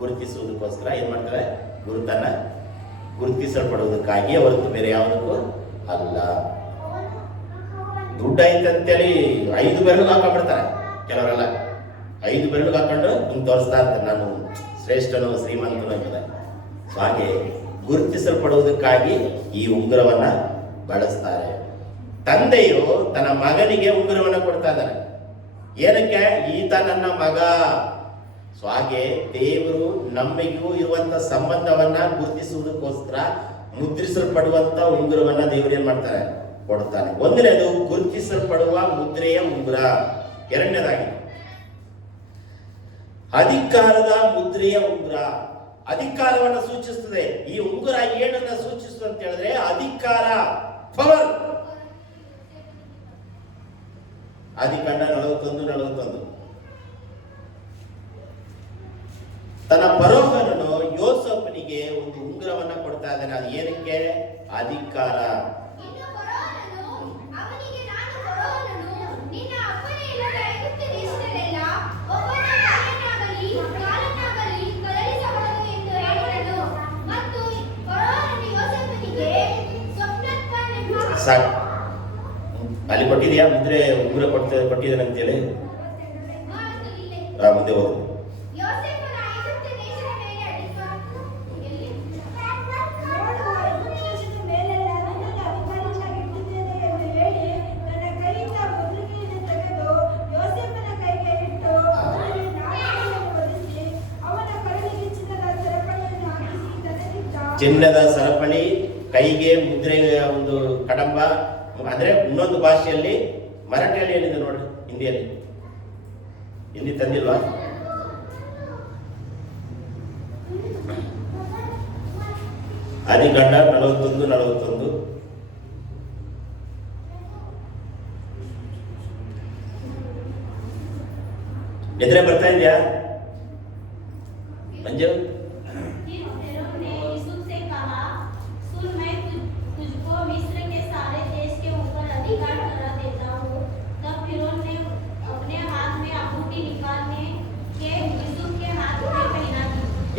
ಗುರುತಿಸುವುದಕ್ಕೋಸ್ಕರ ಏನ್ ಮಾಡ್ತಾರೆ? ಗುರುತನ್ನ ಗುರುತಿಸಲ್ಪಡುವುದಕ್ಕಾಗಿ, ಹೊರತು ಬೇರೆ ಯಾವುದಕ್ಕೂ ಅಲ್ಲ. ದುಡ್ಡು ಐತಂತೇಳಿ 5 ಬೆರಳು ಹಾಕೊಂಡ್ಬಿಡ್ತಾರೆ ಕೆಲವರೆಲ್ಲ. 5 ಬೆರಳು ಹಾಕೊಂಡು ಹಿಂಗೆ ತೋರಿಸ್ತಾ ಇರ್ತಾರೆ, ನಾನು ಶ್ರೇಷ್ಠನು, ಶ್ರೀಮಂತನು ಅಂತ. ಹಾಗೆ ಗುರುತಿಸಲ್ಪಡುವುದಕ್ಕಾಗಿ ಈ ಉಂಗುರವನ್ನ ಬಳಸ್ತಾರೆ. ತಂದೆಯು ತನ್ನ ಮಗನಿಗೆ ಉಂಗುರವನ್ನ ಕೊಡ್ತಾ ಇದ್ದಾನೆ. ಏನಕ್ಕೆ? ಈತ ನನ್ನ ಮಗ. ಹಾಗೆ ದೇವರು ನಮಗೂ ಇರುವಂತ ಸಂಬಂಧವನ್ನ ಗುರುತಿಸುವುದಕ್ಕೋಸ್ಕರ ಮುದ್ರಿಸಲ್ಪಡುವಂತ ಉಂಗುರವನ್ನ ದೇವರು ಏನ್ ಮಾಡ್ತಾರೆ? ಕೊಡ್ತಾನೆ. ಒಂದನೇದು ಗುರುತಿಸಲ್ಪಡುವ ಮುದ್ರೆಯ ಉಂಗುರ. ಎರಡನೇದಾಗಿ ಅಧಿಕಾರದ ಮುದ್ರೆಯ ಉಂಗುರ. ಅಧಿಕಾರವನ್ನು ಸೂಚಿಸುತ್ತದೆ. ಈ ಉಂಗುರ ಏನನ್ನ ಸೂಚಿಸುತ್ತದೆ ಅಂತ ಹೇಳಿದ್ರೆ, ಅಧಿಕಾರ, ಪವರ್. ಆದಿಕಾಂಡ 41 ತನ್ನ ಪರೋಹನನು ಯೋಸೇಫನಿಗೆ ಒಂದು ಉಂಗುರವನ್ನ ಕೊಡ್ತಾ ಇದ್ದಾನೆ. ಅದು ಏನಕ್ಕೆ? ಅಧಿಕಾರ. ಅಲ್ಲಿ ಕೊಟ್ಟಿದ್ಯಾ ಮುದ್ರೆ ಉಂಗುರ ಕೊಟ್ಟಿದ್ದೇನೆ ಅಂತೇಳಿ ಮುಂದೆ ಹೋದ್ರು. ಚಿನ್ನದ ಸರಪಳಿ, ಕೈಗೆ ಮುದ್ರೆಯ ಒಂದು ಕಡಂಬ, ಅಂದ್ರೆ ಇನ್ನೊಂದು ಭಾಷೆಯಲ್ಲಿ ಮರಾಠಿಯಲ್ಲಿ ಏನಿದೆ ನೋಡಿ, ಹಿಂದಿಯಲ್ಲಿ. ಹಿಂದಿ ತಂದಿಲ್ವಾ? ಆದಿಕಾಂಡ 41 ನಿದ್ರೆ ಬರ್ತಾ ಇದೆಯಾ ಮಂಜು?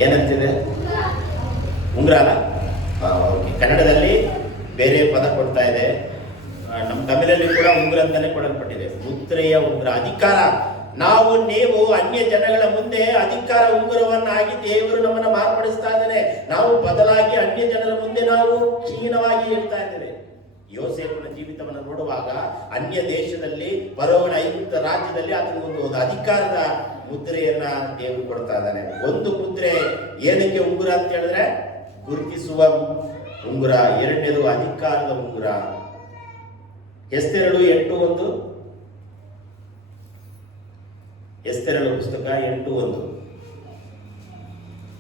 ಏನಂತಿದೆ? ಉಂಗ್ರ ಅಲ್ಲ? ಓಕೆ. ಕನ್ನಡದಲ್ಲಿ ಬೇರೆ ಪದ ಕೊಡ್ತಾ ಇದೆ, ನಮ್ಮ ತಮಿಳಲ್ಲಿ ಕೂಡ ಉಂಗ್ರ ಅಂತಾನೆ ಕೊಡಲ್ಪಟ್ಟಿದೆ. ಮುದ್ರೆಯ ಉಂಗ್ರ, ಅಧಿಕಾರ. ನೀವು ಅನ್ಯ ಜನಗಳ ಮುಂದೆ ಅಧಿಕಾರ ಉಂಗುರವನ್ನಾಗಿ ದೇವರು ನಮ್ಮನ್ನ ಮಾರ್ಪಡಿಸ್ತಾ ಇದ್ದಾನೆ. ನಾವು ಬದಲಾಗಿ ಅನ್ಯ ಜನರ ಮುಂದೆ ನಾವು ಕ್ಷೀಣವಾಗಿ ಇರ್ತಾ ಇದ್ದೇವೆ. ಯೋಸೇಫನ ಜೀವಿತವನ್ನು ನೋಡುವಾಗ ಅನ್ಯ ದೇಶದಲ್ಲಿ ಫರೋಹನ ಐಗುಪ್ತ ರಾಜ್ಯದಲ್ಲಿ ಆತನಿಗೊಂದು ಒಂದು ಅಧಿಕಾರದ ಮುದ್ರೆಯನ್ನ ದೇವರು ಕೊಡ್ತಾ ಇದ್ದಾನೆ. ಒಂದು ಮುದ್ರೆ ಏನಕ್ಕೆ ಉಂಗುರ ಅಂತ ಹೇಳಿದ್ರೆ ಗುರುತಿಸುವ ಉಂಗುರ, ಎರಡನೇದು ಅಧಿಕಾರದ ಉಂಗುರ. ಎಸ್ತೇರಳು 8:1, ಎಸ್ತೇರಳು ಪುಸ್ತಕ 8:1.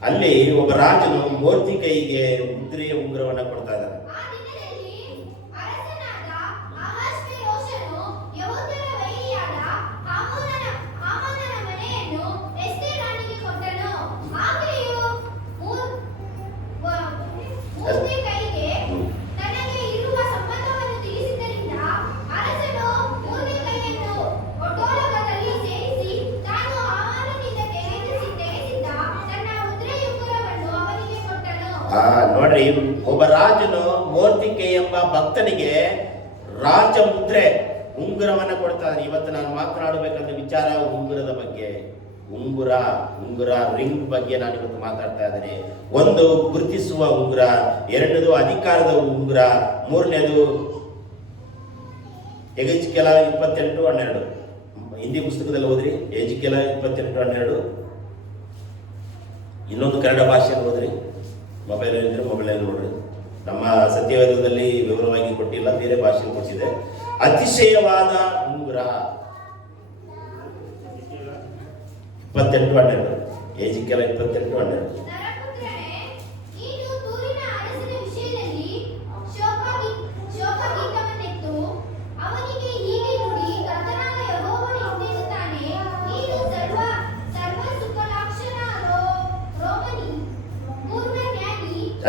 ಅಲ್ಲಿ ಒಬ್ಬ ರಾಜನು ಮೂರ್ತಿ ಕೈಗೆ ಮುದ್ರೆಯ ಉಂಗುರವನ್ನ ಕೊಡ್ತಾ ಇದ್ದಾನೆ. ನೋಡ್ರಿ, ಒಬ್ಬ ರಾಜನು ಮೋರ್ತಿಕೆ ಎಂಬ ಭಕ್ತನಿಗೆ ರಾಜ ಮುದ್ರೆ ಉಂಗುರವನ್ನ ಕೊಡ್ತಾನೆ. ಇವತ್ತು ನಾನು ಮಾತನಾಡಬೇಕಂತ ವಿಚಾರ ಉಂಗುರದ ಬಗ್ಗೆ. ಉಂಗುರ ರಿಂಗ್ ಬಗ್ಗೆ ನಾನು ಇವತ್ತು ಮಾತಾಡ್ತಾ ಇದ್ದೇನೆ. ಒಂದು ಗುರುತಿಸುವ ಉಂಗುರ, ಎರಡನೇದು ಅಧಿಕಾರದ ಉಂಗುರ, ಮೂರನೇದು ಎಜಿಕೆಲ 28:12. ಹಿಂದಿ ಪುಸ್ತಕದಲ್ಲಿ ಹೋದ್ರಿ, ಎಜಿಕೆಲ 28:12. ಇನ್ನೊಂದು ಕನ್ನಡ ಭಾಷೆಯಲ್ಲಿ ಹೋದ್ರಿ, ಮೊಬೈಲ್ ಇದ್ರೆ ಮೊಬೈಲಲ್ಲಿ ನೋಡ್ರಿ. ನಮ್ಮ ಸತ್ಯವೇದದಲ್ಲಿ ವಿವರವಾಗಿ ಕೊಟ್ಟಿಲ್ಲ, ಬೇರೆ ಭಾಷೆಯಲ್ಲಿ ಕೊಟ್ಟಿದೆ. ಅತಿಶಯವಾದ ಉಂಗುರ 28:12, ಎಜಿಕೆಲ 28:12.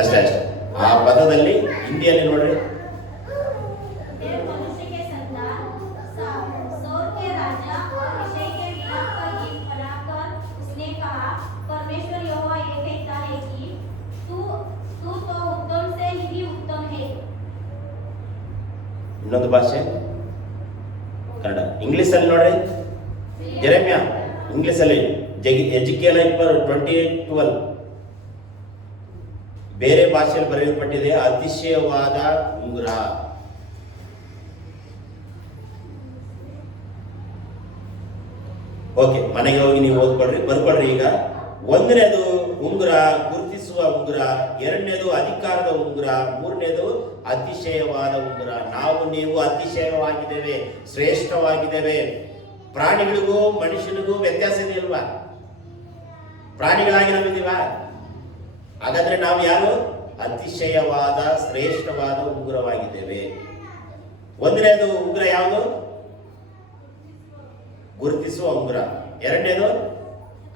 ಅಷ್ಟೇ ಆ ಪದದಲ್ಲಿ ಹಿಂದಿಯಲ್ಲಿ ನೋಡ್ರಿ. ಇನ್ನೊಂದು ಭಾಷೆ ಕನ್ನಡ. ಇಂಗ್ಲಿಷ್ ಅಲ್ಲಿ ನೋಡ್ರಿ, ಜೆರೆಮ್ಯ ಇಂಗ್ಲಿಷ್ ಅಲ್ಲಿ ಎಜಿಕೇಲ 28:12. ಬೇರೆ ಭಾಷೆಯಲ್ಲಿ ಬರೆಯಲ್ಪಟ್ಟಿದೆ ಅತಿಶಯವಾದ ಉಂಗುರ. ಓಕೆ, ಮನೆಗೆ ಹೋಗಿ ನೀವು ಓದ್ಕೊಳ್ರಿ, ಬರ್ಕೊಳ್ರಿ. ಈಗ ಒಂದನೇದು ಉಂಗುರ, ಗುರುತಿಸುವ ಉಂಗುರ, ಎರಡನೇದು ಅಧಿಕಾರದ ಉಂಗುರ, ಮೂರನೇದು ಅತಿಶಯವಾದ ಉಂಗುರ. ನೀವು ಅತಿಶಯವಾಗಿದ್ದೇವೆ, ಶ್ರೇಷ್ಠವಾಗಿದ್ದೇವೆ. ಪ್ರಾಣಿಗಳಿಗೂ ಮನುಷ್ಯನಿಗೂ ವ್ಯತ್ಯಾಸ ಇದೆ ಅಲ್ವಾ? ಪ್ರಾಣಿಗಳಾಗಿ ನಾವಿದ್ದೀವ. ಹಾಗಾದ್ರೆ ನಾವು ಯಾರು? ಅತಿಶಯವಾದ ಶ್ರೇಷ್ಠವಾದ ಉಂಗುರವಾಗಿದ್ದೇವೆ. ಒಂದನೇದು ಉಂಗುರ ಯಾವುದು? ಗುರುತಿಸುವ ಉಂಗುರ. ಎರಡನೇದು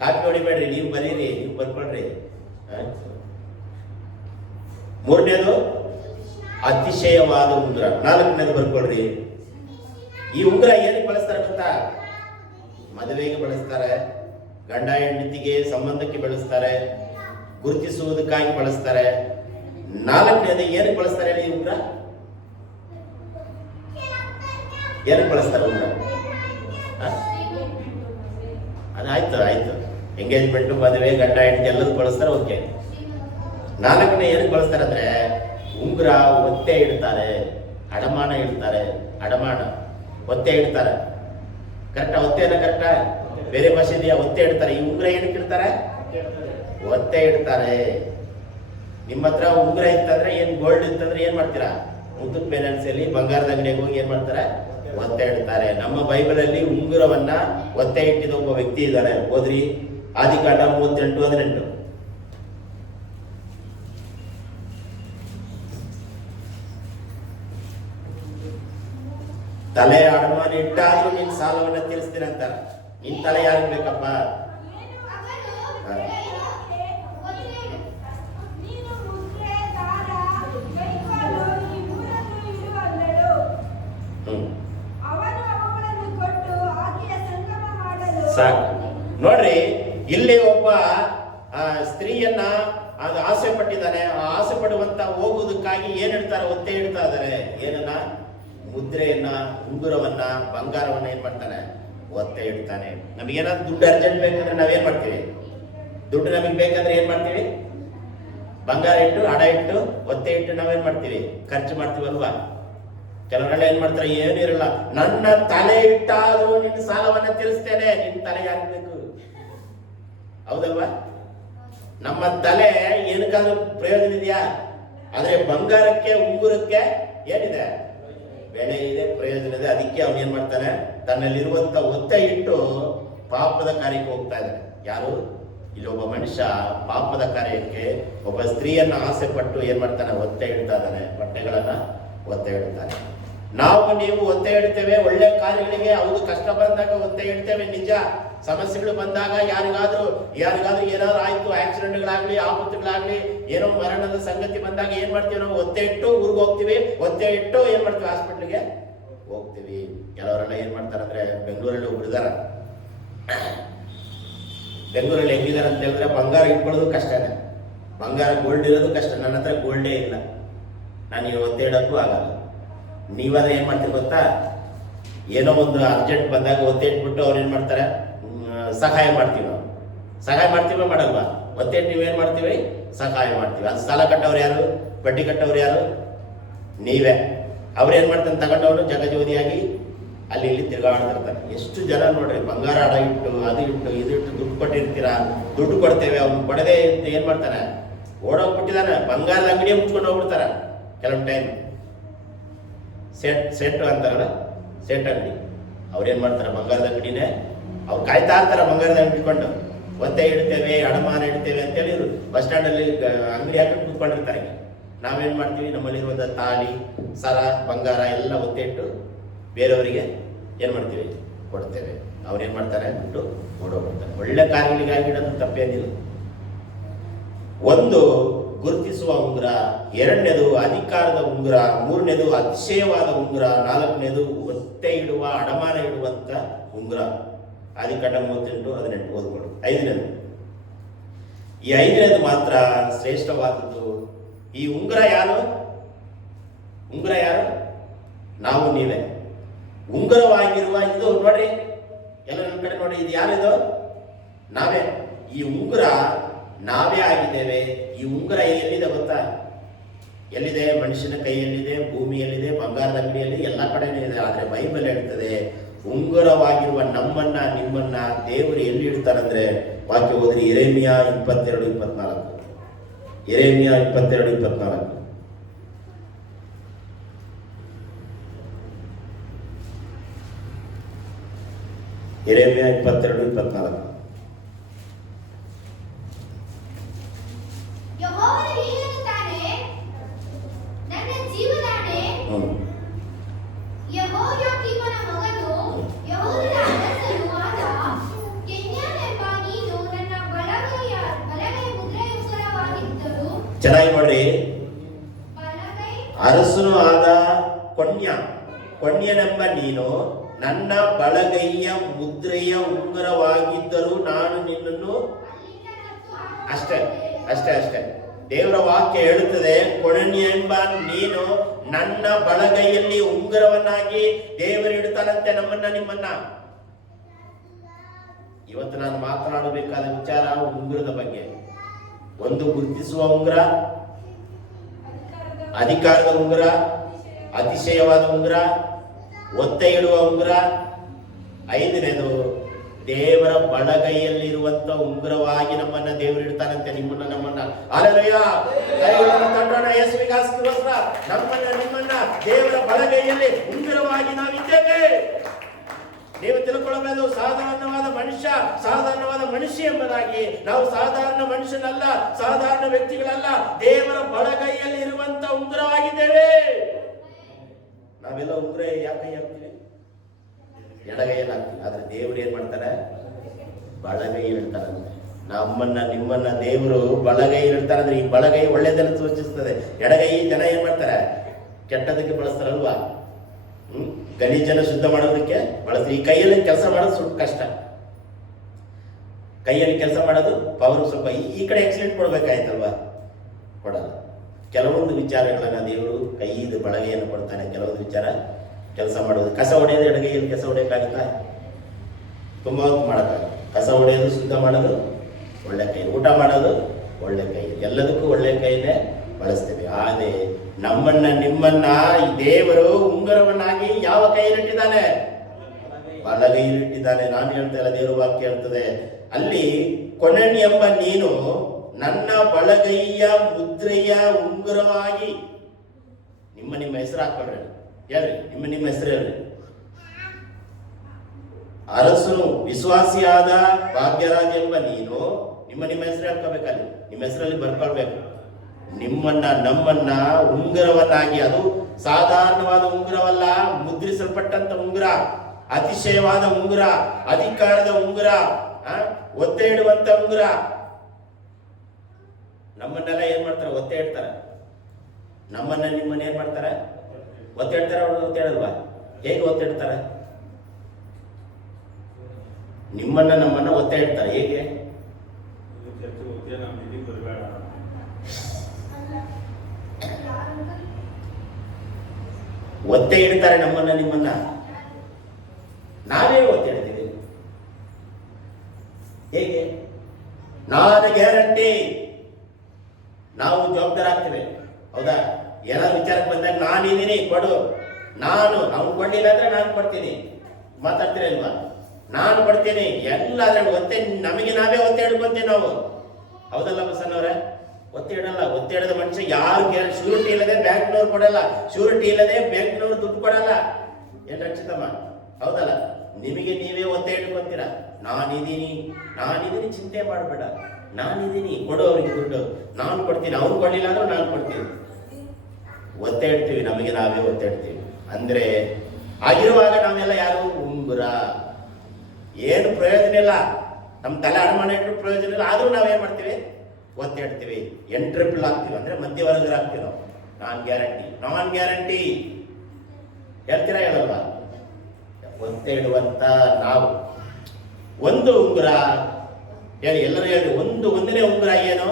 ಕಾಪಿ ಹೊಡಿಬೇಡ್ರಿ, ನೀವು ಬರೀರಿ, ನೀವು ಬರ್ಕೊಳ್ರಿ. ಮೂರನೇದು ಅತಿಶಯವಾದ ಉಂಗುರ. ನಾಲ್ಕನೇದು ಬರ್ಕೊಳ್ರಿ. ಈ ಉಂಗುರ ಏನಕ್ಕೆ ಬಳಸ್ತಾರೆ ಗೊತ್ತಾ? ಮದುವೆಗೆ ಬಳಸ್ತಾರೆ, ಗಂಡ ಹೆಂಡತಿಗೆ ಸಂಬಂಧಕ್ಕೆ ಬಳಸ್ತಾರೆ, ಗುರುತಿಸುವುದಕ್ಕಾಗಿ ಬಳಸ್ತಾರೆ. ನಾಲ್ಕನೇದು ಏನಕ್ಕೆ ಬಳಸ್ತಾರೆ ಈ ಉಂಗುರ? ಏನಕ್ಕೆ ಬಳಸ್ತಾರೆ ಉಂಗುರ? ಆಯ್ತು ಎಂಗೇಜ್ಮೆಂಟು, ಮದುವೆ, ಗಂಡ ಹೆಂಡತಿ ಎಲ್ಲದೂ ಬಳಸ್ತಾರೆ. ಓಕೆ. 4ನೇ ಏನಕ್ಕೆ ಬಳಸ್ತಾರೆ ಅಂದ್ರೆ ಉಂಗುರ ಒತ್ತೆ ಇಡ್ತಾರೆ, ಅಡಮಾನ ಇಡ್ತಾರೆ. ಅಡಮಾನ ಒತ್ತೆ ಇಡ್ತಾರೆ. ಕರೆಕ್ಟಾ? ಒತ್ತೆನ ಕರೆಕ್ಟಾ? ಬೇರೆ ಭಾಷೆ ಇದೆಯಾ? ಒತ್ತೆ ಇಡ್ತಾರೆ. ಈ ಉಂಗುರ ಏನಕ್ಕೆ ಇಡ್ತಾರೆ? ಒತ್ತೆ ಇಡ್ತಾರೆ. ನಿಮ್ಮ ಹತ್ರ ಉಂಗುರ ಇತ್ತಂದ್ರೆ, ಏನ್ ಗೋಲ್ಡ್ ಇತ್ತಂದ್ರೆ ಏನ್ ಮಾಡ್ತೀರಾ? ಮುತ್ತೂಟ್ ಫೈನಾನ್ಸಲ್ಲಿ ಬಂಗಾರದ ಅಂಗಡಿಗೆ ಹೋಗಿ ಏನ್ ಮಾಡ್ತಾರೆ? ಒತ್ತೆ ಇಡ್ತಾರೆ. ನಮ್ಮ ಬೈಬಲ್ ಅಲ್ಲಿ ಉಂಗುರವನ್ನ ಒತ್ತೆ ಇಟ್ಟಿದ ಒಬ್ಬ ವ್ಯಕ್ತಿ ಇದ್ದಾನೆ. ಓದ್ರಿ, ಆದಿಕಾಂಡ 38:18. ತಲೆ ಅಡಮಾನ ಇಟ್ಟಾದ್ರೂ ನಿನ್ ಸಾಲವನ್ನ ತೀರಿಸ್ತೀನಿ ಅಂತಾರ. ನಿನ್ ತಲೆ ಯಾರಿಗೆ ಬೇಕಪ್ಪ? ಸಾಕು ನೋಡ್ರಿ, ಇಲ್ಲಿ ಒಬ್ಬ ಸ್ತ್ರೀಯನ್ನ ಅದು ಆಸೆ ಪಟ್ಟಿದ್ದಾನೆ. ಆ ಆಸೆ ಪಡುವಂತ ಹೋಗುವುದಕ್ಕಾಗಿ ಏನ್ ಇಡ್ತಾರೆ? ಒತ್ತೆ ಇಡ್ತಾ ಇದ್ದಾರೆ. ಏನನ್ನ? ಮುದ್ರೆಯನ್ನ, ಉಂಗುರವನ್ನ, ಬಂಗಾರವನ್ನ ಏನ್ ಮಾಡ್ತಾನೆ? ಒತ್ತೆ ಇಡ್ತಾನೆ. ನಮಗೇನಾದ್ರು ದುಡ್ಡು ಅರ್ಜೆಂಟ್ ಬೇಕಂದ್ರೆ ನಾವೇನ್ ಮಾಡ್ತೀವಿ? ದುಡ್ಡು ನಮಗೆ ಬೇಕಂದ್ರೆ ಏನ್ ಮಾಡ್ತೀವಿ? ಬಂಗಾರ ಇಟ್ಟು, ಹಣ ಇಟ್ಟು, ಒತ್ತೆ ಇಟ್ಟು ನಾವೇನ್ ಮಾಡ್ತೀವಿ? ಖರ್ಚು ಮಾಡ್ತೀವಲ್ವಾ? ಕೆಲವರೆಲ್ಲ ಏನ್ ಮಾಡ್ತಾರೆ? ಏನಿರಲ್ಲ, ನನ್ನ ತಲೆ ಇಟ್ಟಾದ್ರೂ ನಿನ್ನ ಸಾಲವನ್ನ ತೀರಿಸ್ತೇನೆ. ನಿನ್ನ ತಲೆ ಯಾಕೆ ಬೇಕು? ಹೌದಲ್ವಾ? ನಮ್ಮ ತಲೆ ಏನಕ್ಕಾದ್ರೂ ಪ್ರಯೋಜನ ಇದೆಯಾ? ಆದ್ರೆ ಬಂಗಾರಕ್ಕೆ, ಉಂಗುರಕ್ಕೆ ಏನಿದೆ? ಬೆಲೆ ಇದೆ, ಪ್ರಯೋಜನ ಇದೆ. ಅದಕ್ಕೆ ಅವನು ಏನ್ ಮಾಡ್ತಾನೆ? ತನ್ನಲ್ಲಿರುವಂತ ಒತ್ತೆ ಇಟ್ಟು ಪಾಪದ ಕಾರ್ಯಕ್ಕೆ ಹೋಗ್ತಾ ಇದ್ದಾನೆ. ಯಾರು? ಇಲ್ಲಿ ಒಬ್ಬ ಮನುಷ್ಯ ಪಾಪದ ಕಾರ್ಯಕ್ಕೆ ಒಬ್ಬ ಸ್ತ್ರೀಯನ್ನ ಆಸೆ ಪಟ್ಟು ಏನ್ ಮಾಡ್ತಾನೆ? ಒತ್ತೆ ಇಡ್ತಾ ಇದ್ದಾನೆ. ಬಟ್ಟೆಗಳನ್ನ ಒತ್ತೆ ಇಡ್ತಾನೆ. ನಾವು ನೀವು ಒತ್ತೆ ಇಡ್ತೇವೆ ಒಳ್ಳೆ ಕಾರ್ಯಗಳಿಗೆ. ಹೌದು, ಕಷ್ಟ ಬಂದಾಗ ಒತ್ತೆ ಇಡ್ತೇವೆ, ನಿಜ. ಸಮಸ್ಯೆಗಳು ಬಂದಾಗ ಯಾರಿಗಾದ್ರೂ ಏನಾದ್ರು ಆಯ್ತು, ಆಕ್ಸಿಡೆಂಟ್ಗಳಾಗ್ಲಿ, ಆಪತ್ತುಗಳಾಗ್ಲಿ, ಏನೋ ಮರಣದ ಸಂಗತಿ ಬಂದಾಗ ಏನ್ ಮಾಡ್ತೀವಿ? ನಾವು ಒತ್ತೆ ಇಟ್ಟು ಊರಿಗೆ ಹೋಗ್ತೀವಿ. ಒತ್ತೆ ಇಟ್ಟು ಏನ್ ಮಾಡ್ತೀವಿ? ಹಾಸ್ಪಿಟ್ಲಿಗೆ ಹೋಗ್ತೀವಿ. ಕೆಲವರೆಲ್ಲ ಏನ್ ಮಾಡ್ತಾರಂದ್ರೆ, ಬೆಂಗಳೂರಲ್ಲಿ ಒಬ್ರು ಇದಾರ. ಬೆಂಗಳೂರಲ್ಲಿ ಹೆಂಗಿದಾರೆ ಅಂತ ಹೇಳಿದ್ರೆ, ಬಂಗಾರ ಇಟ್ಕೊಳ್ಳೋದು ಕಷ್ಟನೇ. ಬಂಗಾರ, ಗೋಲ್ಡ್ ಇರೋದು ಕಷ್ಟ. ನನ್ನ ಹತ್ರ ಗೋಲ್ಡೇ ಇಲ್ಲ, ನಾನು ಒತ್ತೆ ಇಡಕ್ಕೂ ಆಗಲ್ಲ. ನೀವಾದ್ರೆ ಏನ್ ಮಾಡ್ತೀರಿ ಗೊತ್ತಾ? ಏನೋ ಒಂದು ಅರ್ಜೆಂಟ್ ಬಂದಾಗ ಒತ್ತೆ ಇಟ್ಬಿಟ್ಟು ಅವ್ರು ಏನ್ ಮಾಡ್ತಾರೆ? ಸಹಾಯ ಮಾಡ್ತೀವಿ. ನಾವು ಸಹಾಯ ಮಾಡ್ತೀವಿ, ಮಾಡಲ್ವಾ? ಒತ್ತೆ ಇಟ್ಟು ನೀವೇನ್ ಮಾಡ್ತೀವಿ? ಸಹಾಯ ಮಾಡ್ತೀವಿ. ಅದು ಸಾಲ ಕಟ್ಟವ್ರು ಯಾರು? ಬಡ್ಡಿ ಕಟ್ಟವ್ರು ಯಾರು? ನೀವೇ. ಅವ್ರು ಏನ್ ಮಾಡ್ತಾನೆ? ತಗೊಂಡವ್ರು ಜಗಜೋದಿಯಾಗಿ ಅಲ್ಲಿ ಇಲ್ಲಿ ತಿರ್ಗಾಡ್ತಿರ್ತಾರೆ. ಎಷ್ಟು ಜನ ನೋಡ್ರಿ, ಬಂಗಾರ ಅಡ ಇಟ್ಟು, ಅದು ಇಟ್ಟು, ಇದು ಇಟ್ಟು ದುಡ್ಡು ಕೊಟ್ಟಿರ್ತೀರಾ. ದುಡ್ಡು ಕೊಡ್ತೇವೆ, ಅವ್ನು ಕೊಡದೆ ಏನ್ ಮಾಡ್ತಾನೆ? ಓಡೋಗ್ಬಿಟ್ಟಿದಾನೆ. ಬಂಗಾರದ ಅಂಗಡಿಯೇ ಮುಚ್ಕೊಂಡು ಹೋಗ್ಬಿಡ್ತಾರ ಕೆಲವೊಂದು ಟೈಮ್. ಸೆಟ್ ಅಂತಾರಲ್ಲ, ಸೆಟ್ ಅಂಗಡಿ. ಅವ್ರೇನ್ ಮಾಡ್ತಾರೆ? ಬಂಗಾರದ ಅಂಗಡಿನೇ ಅವ್ರು ಕಾಯ್ತಾ ಇರ್ತಾರ. ಬಂಗಾರದ ಅಂಗಡಿ ಕೊಂಡು ಒತ್ತೆ ಇಡ್ತೇವೆ, ಅಡಮಾನ ಇಡ್ತೇವೆ ಅಂತೇಳಿ ಬಸ್ ಸ್ಟ್ಯಾಂಡ್ ಅಲ್ಲಿ ಅಂಗಡಿ ಹಾಕಿ ಕೂತ್ಕೊಂಡಿರ್ತಾರೆ. ನಾವೇನ್ ಮಾಡ್ತೀವಿ? ನಮ್ಮಲ್ಲಿರುವಂತ ತಾಳಿ, ಸರ, ಬಂಗಾರ ಎಲ್ಲ ಒತ್ತೆ ಇಟ್ಟು ಬೇರೆಯವರಿಗೆ ಏನ್ ಮಾಡ್ತೀವಿ? ಕೊಡ್ತೇವೆ. ಅವ್ರೇನ್ ಮಾಡ್ತಾರೆ? ಬಿಟ್ಟು ಓಡೋಗ್ಬಿಡ್ತಾರೆ. ಒಳ್ಳೆ ಕಾರ್ಯಗಳಿಗಾಗಿ ಇಡೋದು ತಪ್ಪೇನಿಲ್ಲ. ಒಂದು ಗುರುತಿಸುವ ಉಂಗುರ, 2ನೇದು ಅಧಿಕಾರದ ಉಂಗುರ, 3ನೇದು ಅತಿಶಯವಾದ ಉಂಗುರ, 4ನೇದು ಒತ್ತೆ ಇಡುವ, ಅಡಮಾನ ಇಡುವಂತ ಉಂಗುರ. ಆದಿಕಾಂಡ 38:18 ಓದ್ಕೊಳ್ಳು. 5ನೇದು, ಈ 5ನೇದು ಮಾತ್ರ ಶ್ರೇಷ್ಠವಾದದ್ದು. ಈ ಉಂಗುರ ಯಾರು? ಉಂಗುರ ಯಾರು? ನಾವು, ನೀವೇ. ಉಂಗುರವಾಗಿರುವ ಇದು ನೋಡ್ರಿ, ಎಲ್ಲ ನನ್ನ ಕಡೆ ನೋಡಿ. ಇದು ಯಾರಿದು? ನಾವೇ. ಈ ಉಂಗುರ ನಾವೇ ಆಗಿದ್ದೇವೆ. ಈ ಉಂಗುರ ಎಲ್ಲಿದೆ ಗೊತ್ತಾ? ಎಲ್ಲಿದೆ? ಮನುಷ್ಯನ ಕೈಯಲ್ಲಿದೆ, ಭೂಮಿಯಲ್ಲಿದೆ, ಬಂಗಾರದ ಅಂಗಡಿಯಲ್ಲಿ, ಎಲ್ಲ ಕಡೆನೂ ಇದೆ. ಆದ್ರೆ ಬೈಬಲ್ ಹೇಳ್ತದೆ, ಉಂಗುರವಾಗಿರುವ ನಮ್ಮನ್ನ, ನಿಮ್ಮನ್ನ ದೇವರು ಎಲ್ಲಿ ಇಡ್ತಾರಂದ್ರೆ, ವಾಕ್ಯ ಓದ್ರಿ, ಯೆರೆಮೀಯ 22:24. ಯೆರೆಮೀಯ 22:24. ಯೆರೆಮೀಯ 22:24. ಚೆನ್ನಾಗಿ ನೋಡ್ರಿ. ಅರಸನು ಆದ ಕೊಣ್ಯನೆಂಬ ನೀನು ನನ್ನ ಬಲಗೈಯ ಮುದ್ರೆಯ ಉಂಗುರವಾಗಿದ್ದರೂ ನಾನು ನಿನ್ನನ್ನು ಅಷ್ಟೇ. ದೇವರ ವಾಕ್ಯ ಹೇಳುತ್ತದೆ, ಕೊಣ್ಯನೆಂಬ ನೀನು ನನ್ನ ಬಲಗೈಯಲ್ಲಿ ಉಂಗುರವನ್ನಾಗಿ ದೇವರು ಇಡ್ತಾನಂತೆ ನಮ್ಮನ್ನ ನಿಮ್ಮನ್ನ. ಇವತ್ತು ನಾನು ಮಾತನಾಡಬೇಕಾದ ವಿಚಾರ ಉಂಗುರದ ಬಗ್ಗೆ. ಒಂದು ಗುರುತಿಸುವ ಉಂಗುರ, ಅಧಿಕಾರದ ಉಂಗುರ, ಅತಿಶಯವಾದ ಉಂಗುರ, ಒತ್ತೆ ಇಡುವ ಉಂಗುರ. ಐದನೇದು ದೇವರ ಬಲಗೈಯಲ್ಲಿರುವಂತ ಉಂಗುರವಾಗಿ ನಮ್ಮನ್ನ ದೇವರು ಇಡ್ತಾನಂತೆ ನಿಮ್ಮನ್ನ ನಮ್ಮನ್ನ. ಹಲ್ಲೆಲೂಯಾ. ಯೇಸುವಿಗೋಸ್ಕರ ನಮ್ಮನ್ನ ನಿಮ್ಮನ್ನ ದೇವರ ಬಲಗೈಯಲ್ಲಿ ಉಂಗುರವಾಗಿ ನಾವಿದ್ದೇವೆ. ನೀವು ತಿಳ್ಕೊಳ್ಳಬಹುದು, ಸಾಧಾರಣವಾದ ಮನುಷ್ಯ, ಸಾಧಾರಣವಾದ ಮನುಷ್ಯ ಎಂಬುದಾಗಿ ನಾವು ಸಾಧಾರಣ ಮನುಷ್ಯನಲ್ಲ, ಸಾಧಾರಣ ವ್ಯಕ್ತಿಗಳಲ್ಲ, ದೇವರ ಬಲಗೈಯಲ್ಲಿ ಇರುವಂತ ಉಂಗುರವಾಗಿದ್ದೇವೆ. ನಾವೆಲ್ಲ ಉಂಗುರ ಯಾಕೆ ಹಾಕ್ತೀವಿ? ಎಡಗೈಯಲ್ಲಿ ಹಾಕ್ತೀವಿ. ಆದ್ರೆ ದೇವರು ಏನ್ ಮಾಡ್ತಾರೆ? ಬಲಗೈಯಲ್ಲಿ ಇಡ್ತಾರಂತೆ ನಮ್ಮನ್ನ ನಿಮ್ಮನ್ನ. ದೇವರು ಬಲಗೈಯಲ್ಲಿ ಇಡ್ತಾರೆ. ಅಂದ್ರೆ ಈ ಬಲಗೈ ಒಳ್ಳೆದನ್ನು ಸೂಚಿಸ್ತದೆ. ಎಡಗೈ ಜನ ಏನ್ ಮಾಡ್ತಾರೆ? ಕೆಟ್ಟದಕ್ಕೆ ಬಳಸ್ತಾರಲ್ವಾ? ಗಲೀಜನ್ನು ಶುದ್ಧ ಮಾಡೋದಕ್ಕೆ ಬಳಸ್ತಾರೆ. ಈ ಕೈಯಲ್ಲಿ ಕೆಲಸ ಮಾಡೋದು ಸ್ವಲ್ಪ ಕಷ್ಟ. ಕೈಯಲ್ಲಿ ಕೆಲಸ ಮಾಡೋದು ಪವರ್ ಸ್ವಲ್ಪ ಈ ಕಡೆ ಎಕ್ಸಿಡೆಂಟ್ ಕೊಡ್ಬೇಕಾಯ್ತಲ್ವಾ? ಕೊಡಲ್ಲ. ಕೆಲವೊಂದು ವಿಚಾರಗಳನ್ನ ದೇವರು ಕೈದು ಬಲಗೈಯನ್ನು ಕೊಡ್ತಾನೆ. ಕೆಲವೊಂದು ವಿಚಾರ ಕೆಲಸ ಮಾಡೋದು, ಕಸ ಹೊಡೆಯೋದು ಎಡಗೈಯಲ್ಲಿ ಕೆಲಸ ಹೊಡೆಯೋಕ್ಕಾಗುತ್ತಾ? ತುಂಬ ಹೊತ್ತು ಮಾಡೋಕ್ಕಾಗಲ್ಲ. ಕಸ ಹೊಡೆಯೋದು, ಶುದ್ಧ ಮಾಡೋದು ಒಳ್ಳೆ ಕೈ, ಊಟ ಮಾಡೋದು ಒಳ್ಳೆ ಕೈ, ಎಲ್ಲದಕ್ಕೂ ಒಳ್ಳೆ ಕೈನೇ ಬಳಸ್ತೇವೆ. ಆದರೆ ನಮ್ಮನ್ನ ನಿಮ್ಮನ್ನ ಈ ದೇವರು ಉಂಗುರವನ್ನಾಗಿ ಯಾವ ಕೈಯಲ್ಲಿಟ್ಟಿದ್ದಾನೆ? ಬಲಗೈಯಲ್ಲಿಟ್ಟಿದ್ದಾನೆ. ನಾನು ಹೇಳ್ತಾ ಇಲ್ಲ, ದೇವರು ವಾಕ್ಯ ಹೇಳ್ತದೆ. ಅಲ್ಲಿ ಕೊನೆಣಿ ಎಂಬ ನೀನು ನನ್ನ ಬಲಗೈಯ ಮುದ್ರೆಯ ಉಂಗುರವಾಗಿ. ನಿಮ್ಮ ಹೆಸರು ಹಾಕೊಳ್ರಿ, ಹೇಳ್ರಿ, ನಿಮ್ಮ ಹೆಸರು ಹೇಳ್ರಿ. ಅರಸನು ವಿಶ್ವಾಸಿಯಾದ ಭಾಗ್ಯರಾಜ ಎಂಬ ನೀನು. ನಿಮ್ಮ ಹೆಸರು ಹೇಳ್ಕೋಬೇಕಲ್ಲಿ, ನಿಮ್ಮ ಹೆಸರಲ್ಲಿ ಬರ್ಕೊಳ್ಬೇಕು. ನಿಮ್ಮನ್ನ ನಮ್ಮನ್ನ ಉಂಗುರವನ್ನಾಗಿ, ಅದು ಸಾಧಾರಣವಾದ ಉಂಗುರವಲ್ಲ, ಮುದ್ರಿಸಲ್ಪಟ್ಟಂತ ಉಂಗುರ, ಅತಿಶಯವಾದ ಉಂಗುರ, ಅಧಿಕಾರದ ಉಂಗುರ, ಒತ್ತೆ ಇಡುವಂತ ಉಂಗುರ. ನಮ್ಮನ್ನೆಲ್ಲ ಏನ್ ಮಾಡ್ತಾರೆ? ಒತ್ತೆ ಇಡ್ತಾರೆ. ನಮ್ಮನ್ನ ನಿಮ್ಮನ್ನ ಏನ್ ಮಾಡ್ತಾರೆ? ಒತ್ತೆ ಇಡ್ತಾರೆ. ಅವ್ರು ಒತ್ತೆ ಇಡಲ್ವಾ? ಹೇಗೆ ಒತ್ತೆ ಇಡ್ತಾರೆ? ನಿಮ್ಮನ್ನ ನಮ್ಮನ್ನ ಒತ್ತೆ ಇಡ್ತಾರೆ. ಹೇಗೆ? ಒತ್ತೆ ಇಡ್ತಾರೆ ನಮ್ಮನ್ನ ನಿಮ್ಮನ್ನ. ನಾವೇ ಒತ್ತೆ ಇಡ್ತೀವಿ. ಹೇಗೆ? ನಾನು ಗ್ಯಾರಂಟಿ. ನಾವು ಜವಾಬ್ದಾರ ಆಗ್ತೇವೆ. ಹೌದಾ? ಏನಾದ್ರು ವಿಚಾರಕ್ಕೆ ಬಂದಾಗ ನಾನಿದ್ದೀನಿ, ಕೊಡು. ನಾನು ಅವ್ನು ಕೊಡ್ಲಿಲ್ಲ ಅಂದ್ರೆ ನಾನು ಕೊಡ್ತೀನಿ. ಮಾತಾಡ್ತೀರ ಇಲ್ವಾ? ನಾನು ಕೊಡ್ತೀನಿ. ಎಲ್ಲಾದ್ರೂ ಒತ್ತೆ ನಮಗೆ ನಾವೇ ಒತ್ತೆ ಹಿಡ್ಕೊಂತೀವಿ ನಾವು. ಹೌದಲ್ಲ ಬಸನ್ನವ್ರೆ? ಒತ್ತೆ ಇಡಲ್ಲ. ಒತ್ತೆ ಹಿಡಿದ ಮನುಷ್ಯ ಯಾರು ಶ್ಯೂರಿಟಿ ಇಲ್ಲದೆ ಬ್ಯಾಂಕ್ನವ್ರು ಕೊಡಲ್ಲ. ಶ್ಯೂರಿಟಿ ಇಲ್ಲದೆ ಬ್ಯಾಂಕ್ನವ್ರು ದುಡ್ಡು ಕೊಡಲ್ಲ. ಏನ್ ರಕ್ಷಿತಮ್ಮ? ಹೌದಲ್ಲ? ನಿಮಗೆ ನೀವೇ ಒತ್ತೆ ಹಿಡ್ಕೊಂತೀರ. ನಾನಿದ್ದೀನಿ, ಚಿಂತೆ ಮಾಡಬೇಡ, ನಾನಿದ್ದೀನಿ, ಕೊಡು ಅವ್ರಿಗೆ ದುಡ್ಡು, ನಾನು ಕೊಡ್ತೀನಿ. ಅವ್ರು ಕೊಡ್ಲಿಲ್ಲ ಅಂದ್ರೆ ನಾನು ಕೊಡ್ತೀನಿ. ಒತ್ತೆ ಇಡ್ತೀವಿ, ನಮಗೆ ನಾವೇ ಒತ್ತೆ ಇಡ್ತೀವಿ. ಅಂದ್ರೆ ಆಗಿರುವಾಗ ನಾವೆಲ್ಲ ಯಾರು ಉಂಗುರ, ಏನು ಪ್ರಯೋಜನ ಇಲ್ಲ. ನಮ್ಮ ತಲೆ ಅಡಮಾನ ಇಟ್ಟರು ಪ್ರಯೋಜನ ಇಲ್ಲ. ಆದ್ರೂ ನಾವೇನ್ ಮಾಡ್ತೀವಿ? ಒತ್ತೆ ಇಡ್ತೀವಿ. ಎಂಟ್ರಿಪಲ್ ಆಗ್ತೀವಿ. ಅಂದ್ರೆ ಮಧ್ಯವರ್ಗರಾಗ್ತೀವಿ ನಾವು. ನಾನ್ ಗ್ಯಾರಂಟಿ ಹೇಳ್ತೀರಾ ಹೇಳಲ್ವಾ? ಒತ್ತೆ ಇಡುವಂತ ನಾವು. ಒಂದು ಉಂಗುರ ಹೇಳಿ, ಎಲ್ಲರೂ ಹೇಳಿ. ಒಂದನೇ ಉಂಗುರ ಏನು?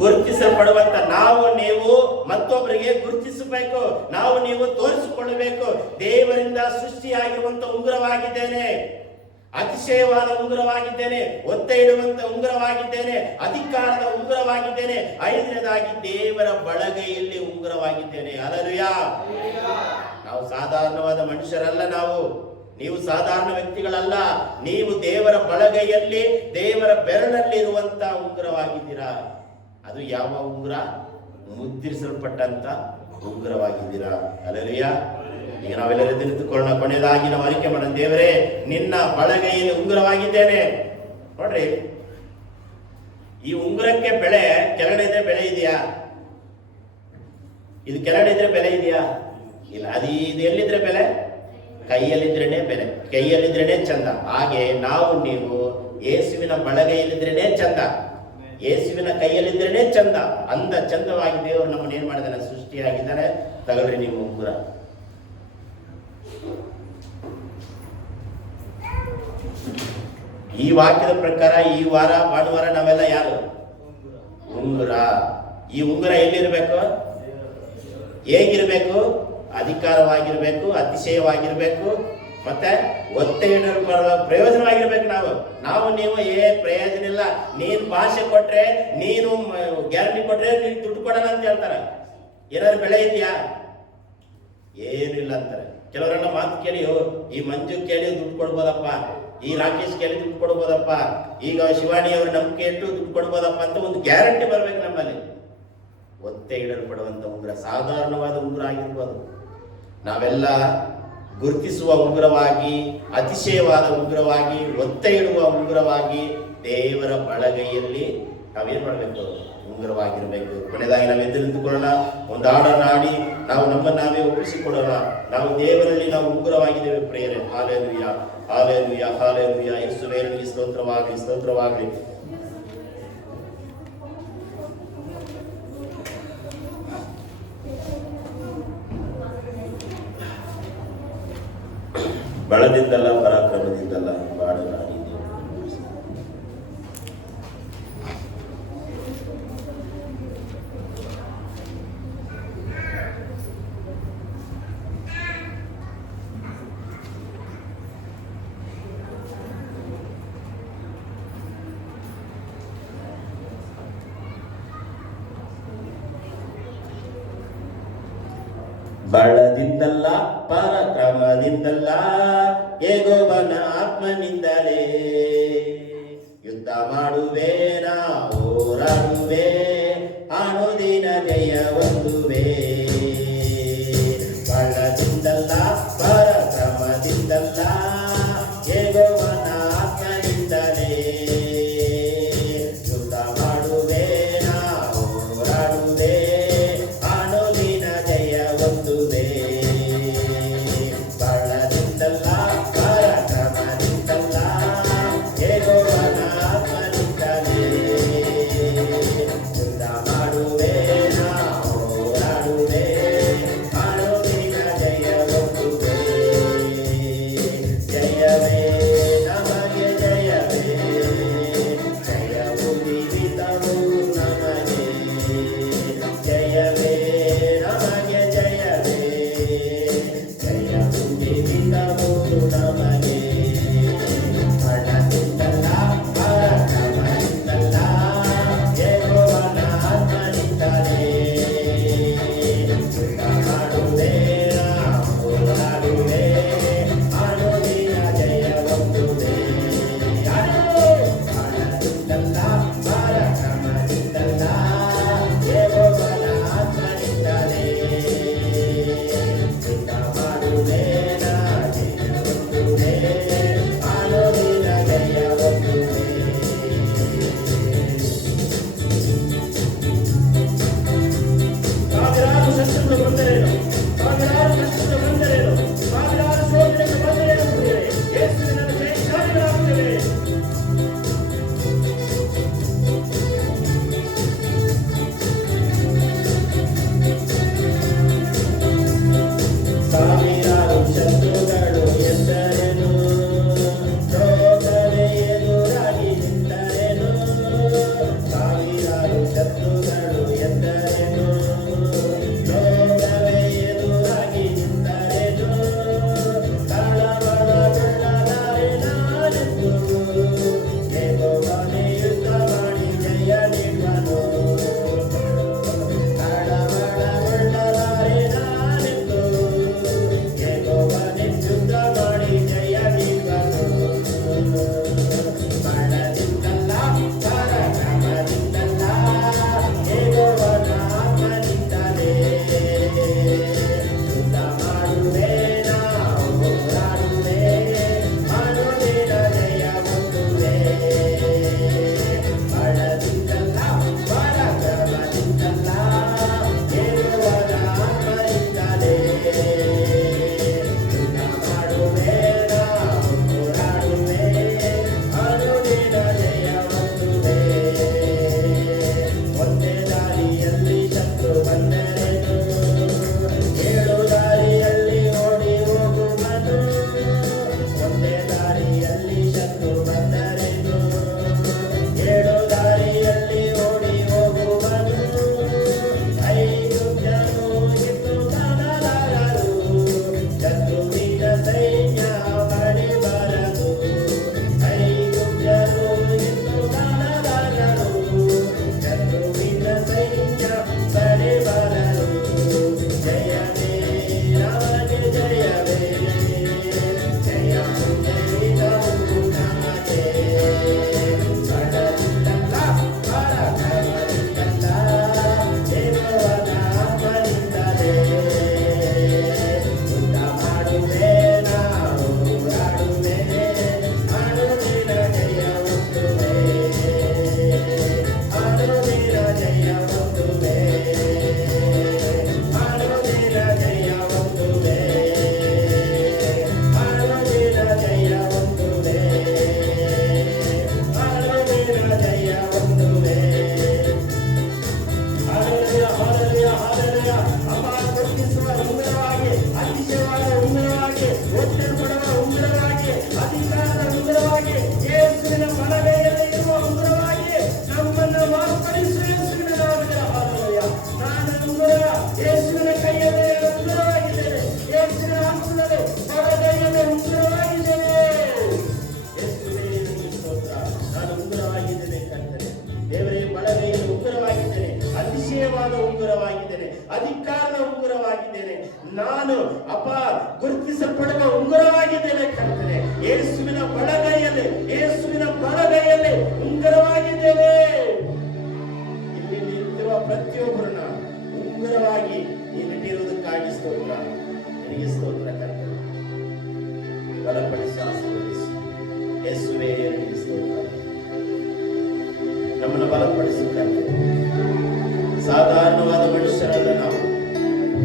ಗುರುತಿಸಲ್ಪಡುವಂತ. ನಾವು ನೀವು ಮತ್ತೊಬ್ಬರಿಗೆ ಗುರುತಿಸಬೇಕು. ನಾವು ನೀವು ತೋರಿಸಿಕೊಳ್ಳಬೇಕು. ದೇವರಿಂದ ಸೃಷ್ಟಿಯಾಗಿರುವಂತ ಉಂಗುರವಾಗಿದ್ದೇನೆ, ಅತಿಶಯವಾದ ಉಂಗುರವಾಗಿದ್ದೇನೆ, ಒತ್ತೆ ಇಡುವಂತ ಉಂಗುರವಾಗಿದ್ದೇನೆ, ಅಧಿಕಾರದ ಉಂಗುರವಾಗಿದ್ದೇನೆ. ಐದನೇದಾಗಿ ದೇವರ ಬಲಗೈಯಲ್ಲಿ ಉಂಗುರವಾಗಿದ್ದೇನೆ. ಹಲ್ಲೆಲೂಯಾ. ನಾವು ಸಾಧಾರಣವಾದ ಮನುಷ್ಯರಲ್ಲ. ನೀವು ಸಾಧಾರಣ ವ್ಯಕ್ತಿಗಳಲ್ಲ. ನೀವು ದೇವರ ಬಲಗೈಯಲ್ಲಿ, ದೇವರ ಬೆರಳಲ್ಲಿ ಇರುವಂತ ಉಂಗುರವಾಗಿದ್ದೀರಾ. ಅದು ಯಾವ ಉಂಗುರ? ಮುದ್ರಿಸಲ್ಪಟ್ಟಂತ ಉಂಗುರವಾಗಿದ್ದೀರಾ. ಹಲ್ಲೆಲೂಯಾ. ಈಗ ನಾವೆಲ್ಲರೂ ತಿಳಿದುಕೊಳ್ಳೋಣ. ಕೊನೆಯದಾಗಿ ನಾವು ಅರಿಕೆ ಮಾಡೋಣ. ದೇವರೇ, ನಿನ್ನ ಬಲಗೈಯಲ್ಲಿ ಉಂಗುರವಾಗಿದ್ದೇನೆ. ನೋಡ್ರಿ, ಈ ಉಂಗುರಕ್ಕೆ ಬೆಳೆ ಕೆಳಗಡೆ ಇದ್ರೆ ಬೆಲೆ ಇದೆಯಾ? ಇದು ಕೆಳಗಡೆ ಇದ್ರೆ ಬೆಲೆ ಇದೆಯಾ? ಇಲ್ಲ. ಇದು ಎಲ್ಲಿದ್ರೆ ಬೆಲೆ? ಕೈಯಲ್ಲಿದ್ರೇನೆ ಬೆಲೆ, ಕೈಯಲ್ಲಿದ್ರೇನೆ ಚಂದ. ಹಾಗೆ ನಾವು ನೀವು ಯೇಸುವಿನ ಬಲಗೈಯಲ್ಲಿದ್ರೇನೆ ಚಂದ, ಯೇಸುವಿನ ಕೈಯಲ್ಲಿದ್ರೇನೆ ಚಂದ. ಅಂದ ಚಂದವಾಗಿ ದೇವರು ನಮ್ಮನ್ನು ಏನ್ ಮಾಡಿದಾನೆ? ಸೃಷ್ಟಿಯಾಗಿದ್ದಾನೆ. ತಗೊಳ್ರಿ ನೀವು ಉಂಗುರ. ಈ ವಾಕ್ಯದ ಪ್ರಕಾರ ಈ ವಾರ ಭಾನುವಾರ ನಾವೆಲ್ಲ ಯಾರು? ಉಂಗುರ. ಈ ಉಂಗುರ ಎಲ್ಲಿರ್ಬೇಕು? ಹೇಗಿರಬೇಕು? ಅಧಿಕಾರವಾಗಿರ್ಬೇಕು, ಅತಿಶಯವಾಗಿರ್ಬೇಕು, ಮತ್ತೆ ಒತ್ತೆಯನ್ನು ಪ್ರಯೋಜನವಾಗಿರ್ಬೇಕು. ನಾವು ನೀವು ಪ್ರಯೋಜನ ಇಲ್ಲ. ನೀನು ಭಾಷೆ ಕೊಟ್ರೆ, ನೀನು ಗ್ಯಾರಂಟಿ ಕೊಟ್ರೆ ನೀನು ದುಡ್ಡು ಕೊಡಲ್ಲ ಅಂತ ಹೇಳ್ತಾರೆ. ಏನಾದ್ರು ಬೆಳೆ ಇದೆಯಾ? ಏನಿಲ್ಲ ಅಂತಾರೆ. ಕೆಲವರೆಲ್ಲ ಮಾತು ಕೇಳಿ, ಈ ಮಂಜು ಕೇಳಿ ದುಡ್ಡು ಕೊಡ್ಬೋದಪ್ಪ, ಈ ರಾಕೇಶ್ ಕೇಳಿ ದುಡ್ಡು ಕೊಡ್ಬೋದಪ್ಪ, ಈಗ ಶಿವಾನಿ ಅವರು ನಂಬಿಕೆ ಇಟ್ಟು ದುಡ್ಡು ಕೊಡ್ಬೋದಪ್ಪ ಅಂತ ಒಂದು ಗ್ಯಾರಂಟಿ ಬರ್ಬೇಕು ನಮ್ಮಲ್ಲಿ. ಒತ್ತೆ ಇಡಲ್ಪಡುವಂಥ ಉಂಗುರ ಸಾಧಾರಣವಾದ ಉಂಗುರ ಆಗಿರ್ಬೋದು. ನಾವೆಲ್ಲ ಗುರುತಿಸುವ ಉಂಗುರವಾಗಿ, ಅತಿಶಯವಾದ ಉಂಗುರವಾಗಿ, ಒತ್ತೆ ಇಡುವ ಉಂಗುರವಾಗಿ ದೇವರ ಬಳಗೈಯಲ್ಲಿ ನಾವೇನ್ ಮಾಡಬೇಕು? ಉಂಗುರವಾಗಿರ್ಬೇಕು. ಕೊನೆಯದಾಗಿ ನಾವು ಎದ್ದು ನಿಂತುಕೊಳ್ಳೋಣ, ಒಂದು ಹಾಡನ್ನು ಹಾಡಿ ನಾವು ನಮ್ಮನ್ನು ನಾವೇ ಒಪ್ಪಿಸಿಕೊಡೋಣ. ನಾವು ದೇವರಲ್ಲಿ ನಾವು ಉಂಗುರವಾಗಿದ್ದೇವೆ ಪ್ರೇರೆ. Hallelujah, hallelujah, hallelujah. ಯೇಸುವೇ ನಿನಗೆ ಸ್ತೋತ್ರವಾಗಲಿ, ಸ್ತೋತ್ರವಾಗಲಿ. ಬಲದಿಂದಲ್ಲ, ಪರಾಕ್ರಮದಿಂದಲ್ಲ, ಬಾಡನಾಡಿದೆ. ಬಲದಿಂದಲ್ಲ, ಪರಾಕ್ರಮದಿಂದಲ್ಲ, ಯೆಹೋವನ ಆತ್ಮನಿಂದಲೇ ಯುದ್ಧ ಮಾಡುವೆ, ನಾ ಹೋರಾಡುವೆ, ಅನುದಿನ ಜಯ ಹೊಂದುವೆ. ಬಲದಿಂದಲ್ಲ, ಪರಾಕ್ರಮದಿಂದಲ್ಲ, ಯೆಹೋವನ ಆತ್ಮನಿಂದಲೇ ಯುದ್ಧ ಮಾಡುವೆ, ನಾ ಹೋರಾಡುವೆ, ಅನುದಿನ ಜಯ ಹೊಂದುವೆ. ಬಲದಿಂದಲ್ಲ, ಪರಾಕ್ರಮದಿಂದಲ್ಲ, ಯೆಹೋವನ ಆತ್ಮನಿಂದಲೇ ಯುದ್ಧ ಮಾಡುವೆ, ನಾ ಹೋರಾಡುವೆ, ಅನುದಿನ ಜಯ ಹೊಂದುವೆ. ಜಯವೇ ನಮಗೆ ಜಯವೇ, ಜಯವು ನಿಮಿತ್ತವು ನಮಗೆ. ಜಯವೇ ನಮಗೆ ಜಯವೇ, ಜಯವು ನಿಮಿತ್ತವು ನಮಗೆ. ಬಲದಿಂದಲ್ಲ, ಪರಾಕ್ರಮದಿಂದಲ್ಲ, ಯೆಹೋವನ ಆತ್ಮನಿಂದಲೇ ಯುದ್ಧ ಮಾಡುವೆ, ನಾ ಹೋರಾಡುವೆ, ಅನುದಿನ ಜಯ ಹೊಂದುವೆ. ಬಲದಿಂದಲ್ಲ, ಪರಾಕ್ರಮದಿಂದಲ್ಲ, ಯೆಹೋವನ ಆತ್ಮನಿಂದಲೇ ಯುದ್ಧ ಮಾಡುವೆ, ನಾ ಜಯ ಹೊಂದುವೆ, ಅನುದಿನ ಜಯ ಹೊಂದುವೆ. ಸಾವಿರಾರು ಶತ್ರುಗಳು ಬಂದರೇನು, ಸಾವಿರಾರು ಕಷ್ಟಗಳು ಬಂದರೇನು, ಸಾವಿರಾರು ಶೋಧನೆಗಳು ಬಂದರೇನು ಪ್ರಿಯರೇ, ಯೇಸುವಿನ ಜಯಶಾಲಿಗಳಾಗುತ್ತೇವೆ. ಸಾವಿರಾರು ಗುರುತಿಸಲ್ಪಡುವ ಉಂಗುರವಾಗಿದ್ದೇವೆ ಕರ್ತನೆ. ಯೇಸುವಿನ ಬಲಗೈಯಲ್ಲಿ, ಯೇಸುವಿನ ಬಲಗೈಯಲ್ಲಿ ಉಂಗುರವಾಗಿದ್ದೇವೆ. ಇಲ್ಲಿ ನಿಂತಿರುವ ಪ್ರತಿಯೊಬ್ಬರನ್ನ ಉಂಗುರವಾಗಿ ನೀನಿಟ್ಟಿರುವುದಕ್ಕಾಗಿ ಸ್ತೋತ್ರ. ನಿನಗೆ ಸ್ತೋತ್ರ ಕರ್ತನೆ. ಬಲಪಡಿಸಿ ಆಶೀರ್ವದಿಸು ಯೇಸುವೇ, ನಿನಗೆ ಸ್ತೋತ್ರ. ನಮ್ಮನ್ನು ಬಲಪಡಿಸು ಕರ್ತನೆ. ಸಾಧಾರಣವಾದ ಮನುಷ್ಯರಲ್ಲ ನಾವು.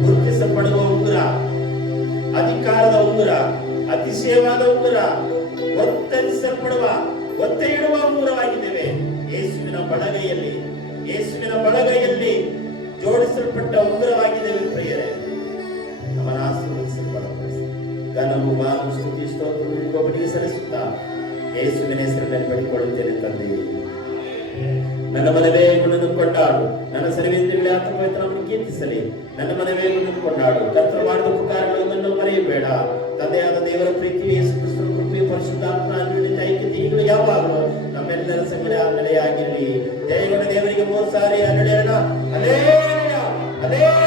ಗುರುತಿಸಲ್ಪಡುವ ಉಂಗುರ, ಅಧಿಕಾರದ ಉಂಗುರ, ಅತಿಶಯವಾದ ಉಂಗುರ, ಒತ್ತರಿಸಲ್ಪಡುವ, ಒತ್ತೆ ಇಡುವ ಉಂಗುರವಾಗಿದ್ದೇವೆ. ಯೇಸುವಿನ ಬಲಗೈಯಲ್ಲಿ, ಯೇಸುವಿನ ಬಲಗೈಯಲ್ಲಿ ಜೋಡಿಸಲ್ಪಟ್ಟ ಉಂಗುರವಾಗಿದ್ದೇವೆ ಪ್ರಿಯರೇ. ನಮ್ಮನ್ನು ಆಶೀರ್ವದಿಸಲು ಬಲಪಡಿಸಿ. ಘನವು ಮಾನು ಸ್ತುತಿ ಸ್ತೋತ್ರವನ್ನು ಸಲ್ಲಿಸುತ್ತಾ ಯೇಸುವಿನ ಹೆಸರಿನಲ್ಲಿ ಬೇಡಿಕೊಳ್ಳುತ್ತೇನೆ ತಂದೆ. ನನ್ನ ಮನವೇ ಗುಣನು ಕೊಂಡಾಡು, ನನ್ನ ಸರ್ವೇಂದ್ರಿಯಗಳ ಆತ್ಮವನ್ನು ಕೀರ್ತಿಸಲಿ. ನನ್ನ ಮನವೇ ಗುಣನು ಕೊಂಡಾಡು, ಕರ್ತರು ಮಾಡಿದ ಉಪಕಾರಗಳನ್ನು ಮರೆಯಬೇಡ. ತಂದೆಯಾದ ದೇವರ ಪ್ರೀತಿ, ಯೇಸು ಕ್ರಿಸ್ತನ ಕೃಪೆ, ಪರಿಶುದ್ಧಾತ್ಮ ಅನ್ಯೋನ್ಯತೆ, ಐಕ್ಯತೆ ಈಗಲೂ ಯಾವಾಗಲೂ ನಮ್ಮೆಲ್ಲರ ಸಂಗಡ ನಡೆಯಾಗಿರಲಿ. ಜಯಗಣ ದೇವರಿಗೆ 3 ಸಾರಿ ಹಲ್ಲೆಲೂಯಾ, ಹಲ್ಲೆಲೂಯಾ, ಹಲ್ಲೆಲೂಯಾ.